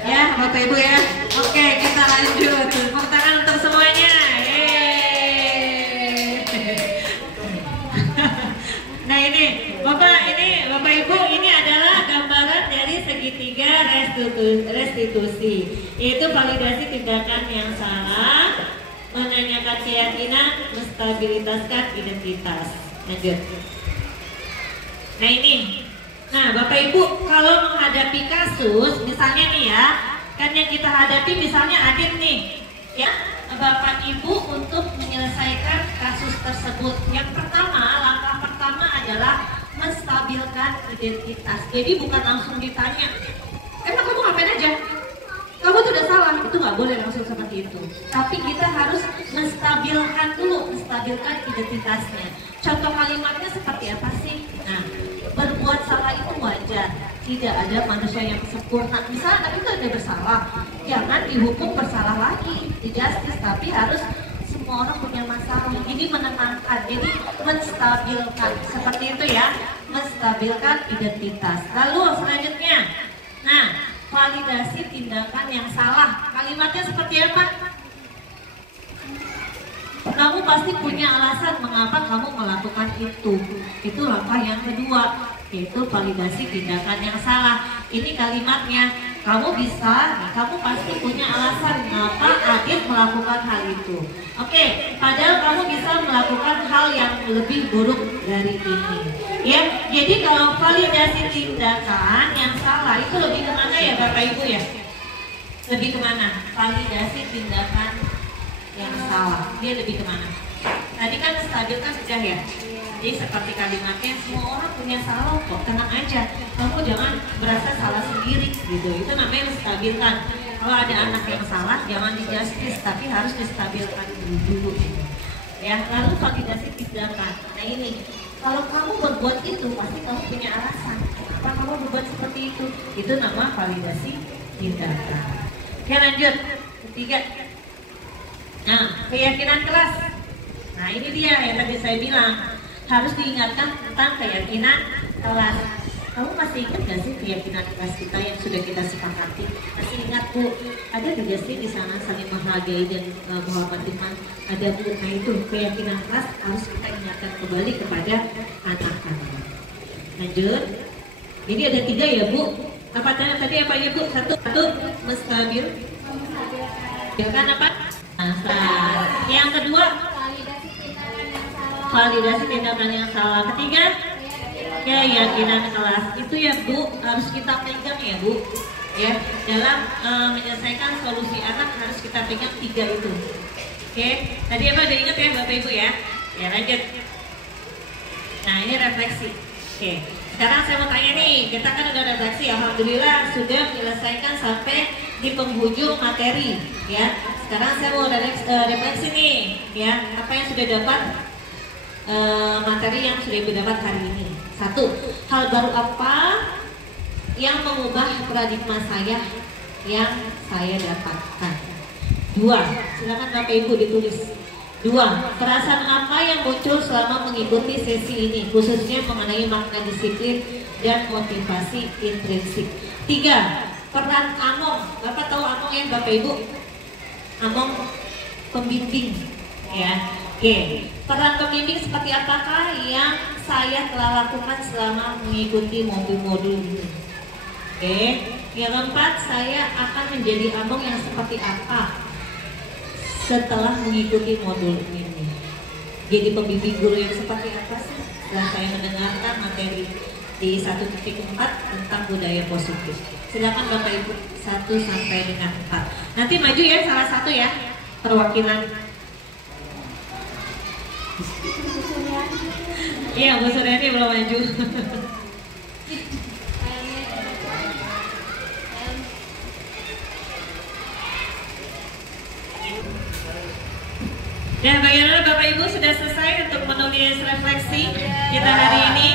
Ya, Bapak Ibu ya. Oke, kita lanjut. Tepuk tangan untuk semuanya. Yeay. Nah ini, Bapak Ibu, ini adalah gambaran dari segitiga restitusi. Itu validasi tindakan yang salah, menanyakan keyakinan, menstabilitaskan identitas. Lanjut. Nah ini, Ibu, kalau menghadapi kasus, misalnya nih ya, kan yang kita hadapi misalnya Adit nih, ya, Bapak Ibu untuk menyelesaikan kasus tersebut. Yang pertama, langkah pertama adalah menstabilkan identitas. Jadi bukan langsung ditanya, emang kamu ngapain aja? Kamu tuh udah salah, itu nggak boleh langsung seperti itu. Tapi kita harus menstabilkan dulu, menstabilkan identitasnya. Contoh kalimatnya seperti apa sih? Nah, berbuat salah itu wajar. Tidak ada manusia yang sempurna. Misalnya itu ada bersalah, jangan dihukum bersalah lagi, di justice, tapi harus semua orang punya masalah. Ini menenangkan, jadi menstabilkan. Seperti itu ya, menstabilkan identitas. Lalu selanjutnya, nah, validasi tindakan yang salah. Kalimatnya seperti apa? Kamu pasti punya alasan mengapa kamu melakukan itu. Itu langkah yang kedua, yaitu validasi tindakan yang salah. Ini kalimatnya, kamu bisa, kamu pasti punya alasan mengapa Adit melakukan hal itu. Oke, padahal kamu bisa melakukan hal yang lebih buruk dari ini. Ya, jadi kalau validasi tindakan yang salah itu lebih kemana ya Bapak Ibu ya? Lebih kemana? Validasi tindakan yang salah, dia lebih kemana? Tadi kan stabilkan sudah ya. Jadi seperti kalimatnya, semua orang punya salah kok, tenang aja. Kamu jangan berasa salah sendiri gitu. Itu namanya menstabilkan. Kalau ada anak yang salah, jangan di-justice, tapi harus distabilkan dulu gitu. Ya, lalu validasi tindakan. Nah ini, kalau kamu berbuat itu, pasti kamu punya alasan. Kenapa kamu berbuat seperti itu? Itu nama validasi tindakan. Oke, lanjut. Ketiga. Nah, keyakinan kelas. Nah, ini dia yang tadi saya bilang. Harus diingatkan tentang keyakinan kelas. Kamu masih ingat gak sih keyakinan kelas kita yang sudah kita sepakati? Masih ingat Bu? Ada gak sih di sana saling menghargai dan menghormati? Ada Bu? Nah itu keyakinan kelas harus kita ingatkan kembali kepada anak-anak. Lanjut. Jadi ada 3 ya Bu. Apa tadi apa ya Bu? Satu menstabil. Kan apa? Yang kedua, validasi tindakan yang salah. Ketiga, keyakinan kelas. Itu ya Bu, harus kita pegang ya Bu. Ya, dalam menyelesaikan solusi anak harus kita pegang 3 itu. Oke, tadi apa udah ingat ya Bapak Ibu ya? Ya lanjut. Nah ini refleksi. Oke, sekarang saya mau tanya nih, kita kan udah refleksi, alhamdulillah sudah menyelesaikan sampai di penghujung materi. Ya, sekarang saya mau refleksi nih, ya apa yang sudah dapat. Materi yang sudah didapat hari ini. 1. Hal baru apa yang mengubah paradigma saya yang saya dapatkan? 2. Silakan Bapak Ibu ditulis. 2. Perasaan apa yang muncul selama mengikuti sesi ini, khususnya mengenai makna disiplin dan motivasi intrinsik. 3. Peran Among. Bapak tahu Among ya Bapak Ibu? Among pembimbing ya. Oke, peran pembimbing seperti apakah yang saya telah lakukan selama mengikuti modul-modul ini? Oke, yang keempat, saya akan menjadi Among yang seperti apa setelah mengikuti modul ini? Jadi pembimbing guru yang seperti apa sih? Setelah saya mendengarkan materi di 1.4 tentang budaya positif. Silakan Bapak Ibu 1 sampai dengan 4. Nanti maju ya salah satu ya perwakilan. Iya, Bu Suryani belum maju. Dan bagaimana Bapak Ibu sudah selesai untuk menulis refleksi kita hari ini?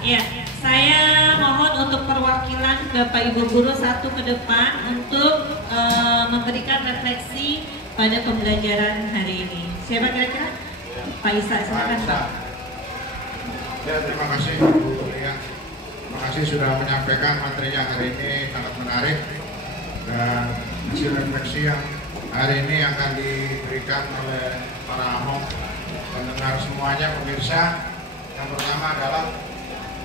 Ya, saya mohon untuk perwakilan Bapak Ibu guru 1 ke depan untuk memberikan refleksi pada pembelajaran hari ini. Siapa kira-kira? Pak Isa, silakan Pak. Ya, terima kasih Bu Lia. Terima kasih sudah menyampaikan materinya hari ini, sangat menarik. Dan hasil refleksi yang hari ini akan diberikan oleh para Among pendengar semuanya, pemirsa. Yang pertama adalah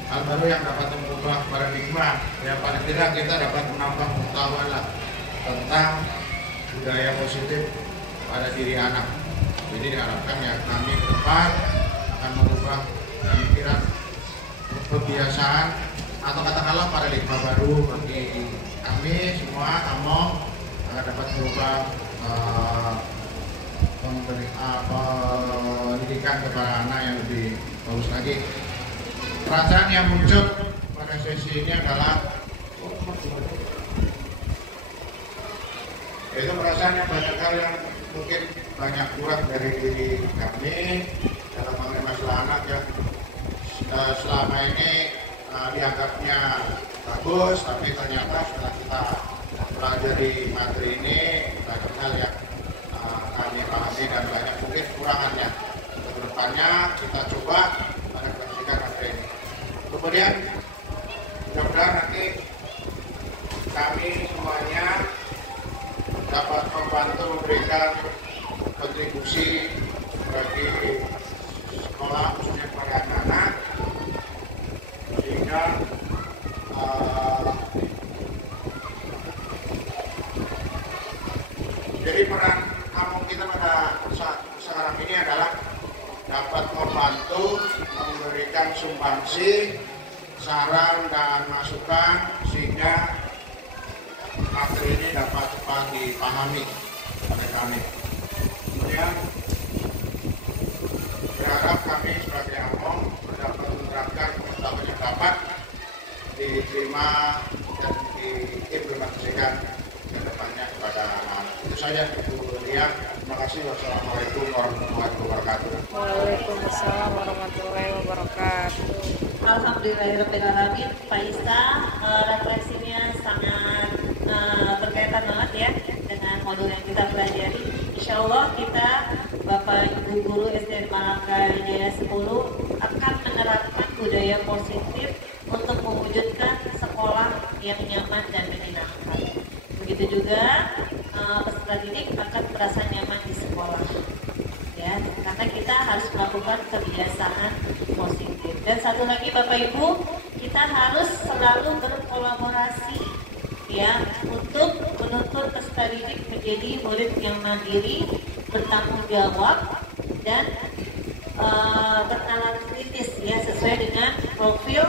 hal baru yang dapat mengubah paradigma. Ya, paling tidak kita dapat menambah pengetahuan lah tentang budaya positif pada diri anak. Jadi diharapkan ya kami ke depan akan mengubah pemikiran kebiasaan atau katakanlah paradigma baru bagi kami semua, Among, dapat berubah pendidikan kepada anak yang lebih bagus lagi. Perasaan yang muncul pada sesi ini adalah itu perasaan yang banyak hal yang mungkin banyak kurang dari diri kami dalam mengenai masalah anak yang selama ini dianggapnya bagus, tapi ternyata setelah kita pelajari materi ini banyak hal yang kami pahami dan banyak mungkin kekurangannya. Untuk depannya kita coba refleksikan materi ini. Kemudian mudah-mudahan nanti kami semuanya dapat membantu memberikan kontribusi bagi sekolah khususnya kepada anak-anak sehingga jadi peran Among kita pada saat sekarang ini adalah dapat membantu memberikan sumbangsi, saran dan masukan sehingga materi ini dapat cepat dipahami oleh kami. Kemudian berharap kami sebagai Among dapat menerapkan apa yang dapat diterima dan diimplementasikan ke depannya kepada anak. Itu saja Ibu Lia. Terima kasih. Wassalamualaikum warahmatullahi wabarakatuh. Waalaikumsalam warahmatullahi wabarakatuh. Alhamdulillahirrahmanirrahim. Pak Isa, refleksinya sangat berkaitan banget ya dengan modul yang kita pelajari. Insya Allah kita Bapak Ibu Guru SDN Malaka Jaya 10 akan menerapkan budaya positif untuk mewujudkan sekolah yang nyaman dan menyenangkan. Begitu juga peserta didik akan merasa nyaman di sekolah, ya, karena kita harus melakukan kebiasaan positif. Dan satu lagi Bapak Ibu, kita harus selalu berkolaborasi, ya, untuk menuntut peserta didik menjadi murid yang mandiri, bertanggung jawab, dan bernalar kritis, ya, sesuai dengan profil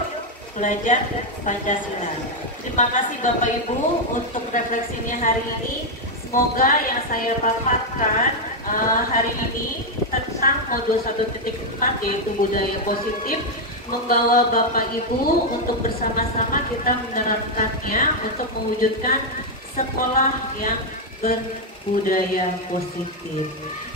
belajar Pancasila. Terima kasih Bapak Ibu untuk refleksinya hari ini. Semoga yang saya paparkan hari ini tentang modul 1.4 yaitu budaya positif membawa Bapak Ibu untuk bersama-sama kita menerapkannya untuk mewujudkan sekolah yang berbudaya positif.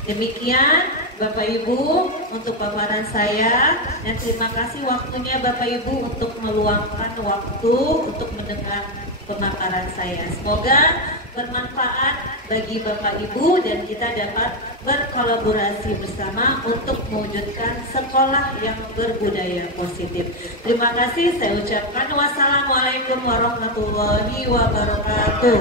Demikian Bapak Ibu untuk paparan saya, dan terima kasih waktunya Bapak Ibu untuk meluangkan waktu untuk mendengar pemaparan saya. Semoga bermanfaat bagi Bapak Ibu dan kita dapat berkolaborasi bersama untuk mewujudkan sekolah yang berbudaya positif. Terima kasih, saya ucapkan wassalamualaikum warahmatullahi wabarakatuh.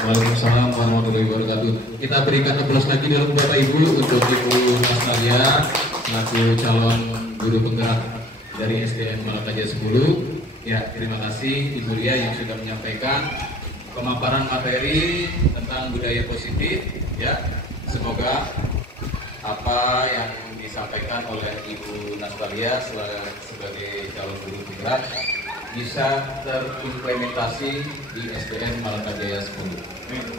Waalaikumsalam warahmatullahi wabarakatuh. Kita berikan aplaus lagi dalam Bapak Ibu untuk Ibu Nastalia selaku calon guru penggerak dari SDN Malaka Jaya 10. Ya, terima kasih Ibu Lia yang sudah menyampaikan pemaparan materi tentang budaya positif. Ya, semoga apa yang disampaikan oleh Ibu Nastalia sebagai calon guru penggerak bisa terimplementasi di SDN Malaka Jaya 10.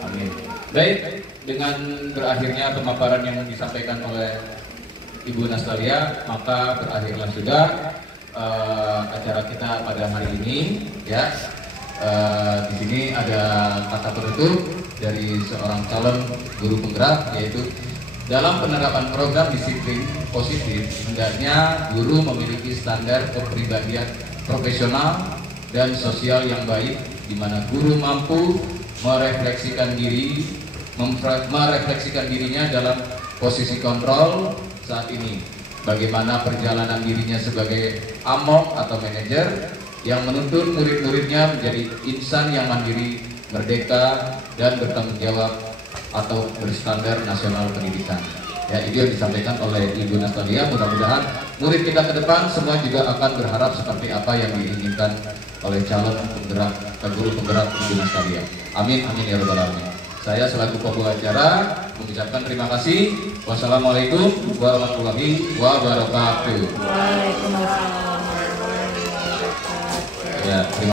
Amin. Baik, dengan berakhirnya pemaparan yang disampaikan oleh Ibu Nastalia, maka berakhirlah sudah acara kita pada hari ini. Ya, di sini ada kata penutup dari seorang calon guru penggerak, yaitu dalam penerapan program disiplin positif, hendaknya guru memiliki standar kepribadian profesional dan sosial yang baik, di mana guru mampu merefleksikan dirinya dalam posisi kontrol saat ini. Bagaimana perjalanan dirinya sebagai Among atau manajer yang menuntun murid-muridnya menjadi insan yang mandiri, merdeka, dan bertanggung jawab atau berstandar nasional pendidikan. Ya, itu yang disampaikan oleh Ibu Nastalia. Mudah-mudahan murid kita ke depan semua juga akan berharap seperti apa yang diinginkan oleh calon penggerak, guru penggerak Ibu Nastalia. Amin, amin ya rabbal alamin. Saya selaku pembawa acara mengucapkan terima kasih. Wassalamualaikum warahmatullahi wabarakatuh. Waalaikumsalam warahmatullahi wabarakatuh. Ya, terima